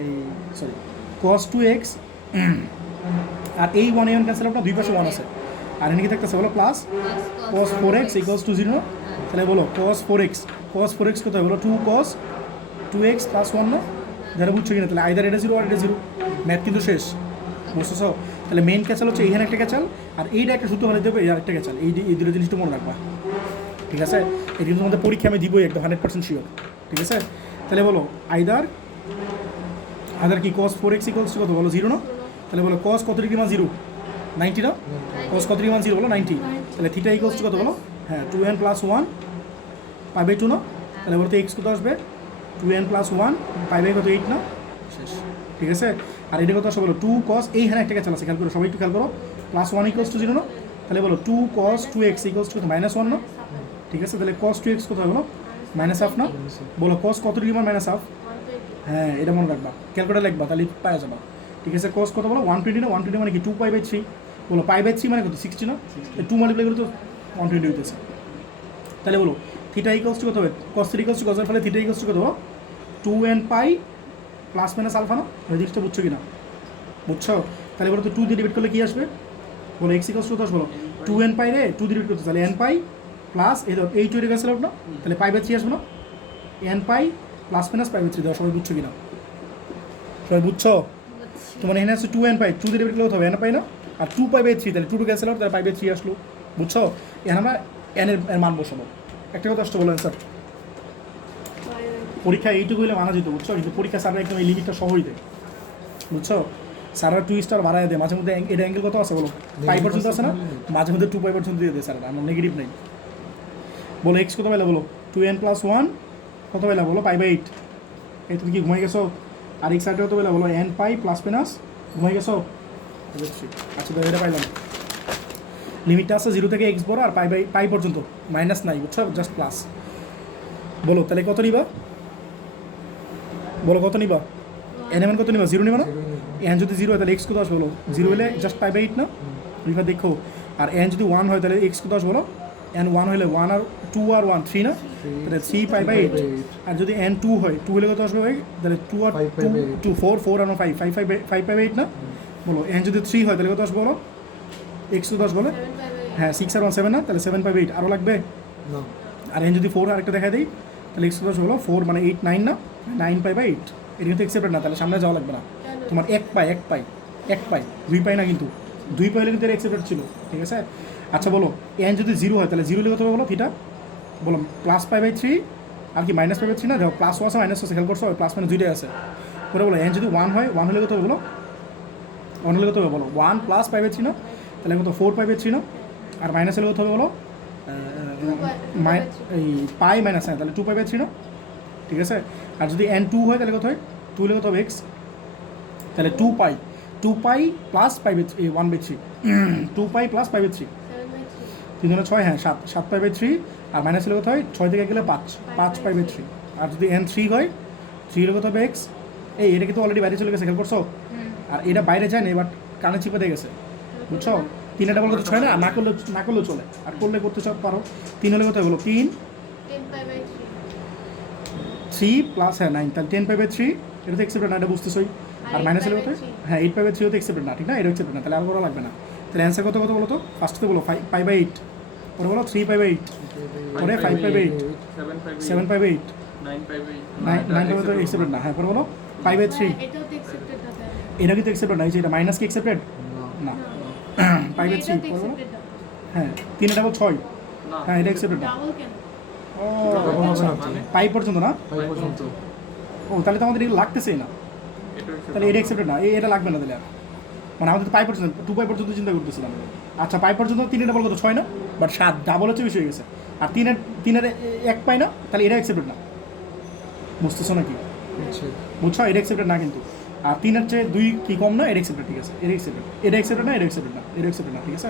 এই সরি cos 2x আর এই 1 এন ক্যান্সেল আপনার দুই পাশে 1 আছে আর এখানে কি থাকতেছে বলো plus cos 4x equals to 0 তাহলে বলো cos 4x কত হয় বলো 2 cos 2x প্লাস 1 না যারা বুঝছো কিনা তাহলে আইদার এটা 0 আর এটা 0 ম্যাথ কিন্তু শেষ বুঝতেছো তাহলে মেইন ক্যাচাল হচ্ছে এইখানে একটা ক্যাচাল আর এইটা একটা সূত্র হলে দেবে এই আরেকটা ক্যাচাল এই দুটো জিনিসটা মনে রাখবা ঠিক আছে এই কিন্তু তোমাদের পরীক্ষা আমি দিবই একদম 100% শিওর ঠিক আছে তাহলে বলো আইদার কি cos 4x ইকুয়ালস টু কত বলো 0 না তাহলে বলো cos কত ডিগ্রি মান 0 90 না cos কত ডিগ্রি মান 0 বলো 90 তাহলে থিটা ইকুয়ালস টু কত বলো হ্যাঁ 2n প্লাস 1 পাই বাই 2 না তাহলে বলতে x কত আসবে 2n প্লাস 1 পাই বাই কত 8 না শেষ ঠিক আছে আর এটা কত আসবে বলো 2 cos এইখানে একটা ক্যাচাল আছে খেয়াল করো সবাই একটু খেয়াল করো প্লাস 1 ইকুয়ালস টু 0 না তাহলে বলো 2 cos 2x equals to minus 1 না ঠিক আছে তাহলে cos 2x কত হবে বলো মাইনাস হাফ না বলো cos কত ডিগ্রি মান মাইনাস হাফ হ্যাঁ এটা মনে রাখবা ক্যালকুলেটার লিখবা তাহলে পাওয়া যাবে ঠিক আছে cos কত বলো 120 না 120 মানে কি 2 পাই বাই 3 বলো পাই বাই 3 মানে কত 60 না 2 মাল্টিপ্লাই করে তো 120 হইতেছে তাহলে বলো থিটা ইকুয়ালস টু কত হবে cos 3 ইকুয়ালস টু cos ফলে থিটা ইকুয়ালস টু কত হবে 2n পাই প্লাস মাইনাস আলফা না এই জিনিসটা বুঝছো কি না বুঝছো তাহলে বলো তো 2 দিয়ে ডিভাইড করলে কি আসবে বলো x ইকুয়ালস টু কত আসবে বলো 2n পাই রে 2 দিয়ে ডিভাইড করতে তাহলে n পাই প্লাস এই তৈরি ক্যান্সেল আউট না তাহলে পাই বাই 3 আসবে না n pi plus minus pi by 3 দাও সবাই বুঝছো কি না সবাই বুঝছো তোমার এখানে আছে 2n পাই 2 দিয়ে ডিভাইড করলে কত হবে n পাই না আর 2 পাই বাই 3 তাহলে 2 টু ক্যান্সেল আউট তাহলে পাই বাই 3 আসলো বুঝছো এখন আমরা n এর মান বসাবো একটা কথা আসছে বলো স্যার পরীক্ষা এইটুকু হলে মানা যেত বুঝছো কিন্তু পরীক্ষা স্যাররা একদম এই লিমিটটা সহই দেয় বুঝছো স্যাররা 2 স্টার বাড়ায় দেয় মাঝে মধ্যে এটা অ্যাঙ্গেল কত আছে বলো 5 পর্যন্ত আছে না মাঝে মধ্যে 2 পর্যন্ত দিয়ে দেয় স্যাররা আমার নেগেটিভ নেই বলো x কত পেলে বলো 2n প্লাস 1 কত পেলে বলো পাই বাই 8 এই তুমি কি ঘুমাই গেছো আর x সাইডে কত পেলে বলো n পাই প্লাস মাইনাস ঘুমাই গেছো আচ্ছা তো এটা পাইলাম লিমিটটা আছে 0 থেকে x বড় আর পাই পর্যন্ত মাইনাস নাই বুঝছো জাস্ট প্লাস বলো তাহলে কত নিবা বলো কত নিবা n এর কত নিবা 0 নিবা না n যদি 0 হয় তাহলে x কত আসবে বলো 0 হলে জাস্ট পাই বাই 8 না লিখা দেখো আর n যদি 1 হয় তাহলে x কত আসবে বলো n 1 হলে 1 আর 2 আর 1 3 না তাহলে 3 পাই বাই 8 আর যদি n 2 হয় 2 হলে কত আসবে ভাই তাহলে 2 আর 2 4 4 আর 5 5 পাই বাই 8 না বলো n যদি 3 হয় তাহলে কত আসবে বলো x কত আসবে বলো হ্যাঁ 6 আর 1 7 না তাহলে 7 পাই বাই 8 আরো লাগবে না আর n যদি 4 আরেকটা দেখা দেই তাহলে x কত আসবে বলো 4 মানে 8 9 না 9 পাই বাই 8 এটা কিন্তু অ্যাকসেপ্টেড না তাহলে সামনে যাওয়া লাগবে না তোমার 1 পাই 2 পাই না কিন্তু 2 পাই হলে কিন্তু অ্যাকসেপ্টেড ছিল ঠিক আছে আচ্ছা বলো n যদি 0 হয় তাহলে 0 হলে কত হবে বলো থিটা বলো প্লাস পাই বাই 3 আর কি মাইনাস পাই বাই 3 না দেখো প্লাসও আছে মাইনাসও আছে খেয়াল করছো প্লাস মাইনাস দুইটাই আছে পরে বলো n যদি 1 হয় 1 হলে কত হবে বলো 1 হলে কত হবে বলো 1 প্লাস পাই বাই 3 না তাহলে কত 4 পাই বাই 3 না আর মাইনাস হলে কত হবে বলো এই পাই মাইনাস হ্যাঁ তাহলে 2 পাই বাই 3 না ঠিক আছে আর যদি n 2 হয় তাহলে কত হয় 2 হলে কত হবে x তাহলে 2 pi plus pi by 1 by 3 2 pi plus pi by 3 3 জনে 6 হ্যাঁ 7 পাই বাই 3 আর মাইনাস হলে কত হয় 6 থেকে গেলে 5 পাই বাই 3 আর যদি n 3 হয় 3 হলে কত হবে x এটা কিন্তু অলরেডি বাইরে চলে গেছে খেয়াল করছো আর এটা বাইরে যায় না এবার কানে চিপে দিয়ে গেছে বুঝছো 3 ডাবল কত 6 না না করলেও চলে আর করলে করতে পারো 3 হলে কত বলো 3 পাই বাই 3 প্লাস হ্যাঁ 9 তাহলে 10 পাই বাই 3 এটা তো অ্যাকসেপ্টেড না এটা বুঝতেছই আর মাইনাস হলে কত হ্যাঁ 8 পাই বাই 3 হতে অ্যাকসেপ্টেড না ঠিক না এটা অ্যাকসেপ্টেড না তাহলে আর করা লাগবে না তাহলে অ্যান্সার কত বলো তো ফার্স্টে বলো 5 পাই বাই 8 পরে বলো 3 পাই বাই 8 পরে 5 pi by 8 7 pi by 8 9 pi by 9 pi by accepted না হ্যাঁ পরে বলো 5 বাই 3 এটাও তো অ্যাকসেপ্টেড না এটা কিন্তু অ্যাকসেপ্টেড না এই যে এটা মাইনাস কি অ্যাকসেপ্টেড না না 5 বাই 3 পরে বলো হ্যাঁ 3 ডাবল 6 না হ্যাঁ এটা অ্যাকসেপ্টেড না ডাবল কেন ও ডাবল হবে না মানে 5 পর্যন্ত না 5 পর্যন্ত ও তাহলে তো আমাদের এগুলো লাগতেছেই না এটা তাহলে এটা অ্যাকসেপ্টেড না এটা লাগবে না তাহলে আর মানে আমাদের তো পাই পর্যন্ত 2 পাই পর্যন্ত চিন্তা করতেছিলাম। আচ্ছা পাই পর্যন্ত 3 এর ডাবল কত 6 না, বাট 7 ডাবল হচ্ছে বেশি হয়ে গেছে। আর 3 এর 1 পাই না, তাহলে এটা অ্যাকসেপ্টেড না, বুঝতেছো নাকি? আচ্ছা বুঝছো, এটা অ্যাকসেপ্টেড না কিন্তু। আর 3 এর চেয়ে 2 কি কম না, এটা অ্যাকসেপ্টেড, ঠিক আছে, এটা অ্যাকসেপ্টেড, এটা অ্যাকসেপ্টেড না, এটা অ্যাকসেপ্টেড না, এটা অ্যাকসেপ্টেড না, ঠিক আছে।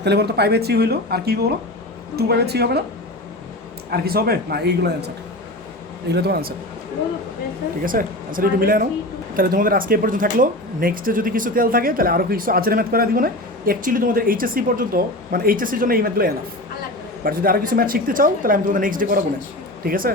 তাহলে বলতো পাই বাই 3 হইলো, আর কি বলো 2 পাই বাই 3 হবে না, আর কিছু হবে না, এইগুলো অ্যান্সার, এইগুলো তোমার অ্যান্সার, ঠিক আছে। অ্যান্সার একটু মিলে আনো। তাহলে তোমাদের আজকে এ পর্যন্ত থাকলো। নেক্সটে যদি কিছু তেল থাকে তাহলে আরও কিছু আজের ম্যাথ করা দিব না। অ্যাকচুয়ালি তোমাদের এইচএসসি পর্যন্ত, মানে এইচএসসির জন্য এই ম্যাথগুলো এলাফ, বাট যদি আরও কিছু ম্যাথ শিখতে চাও তাহলে আমি তোমাদের নেক্সট ডে করাবো না, ঠিক আছে।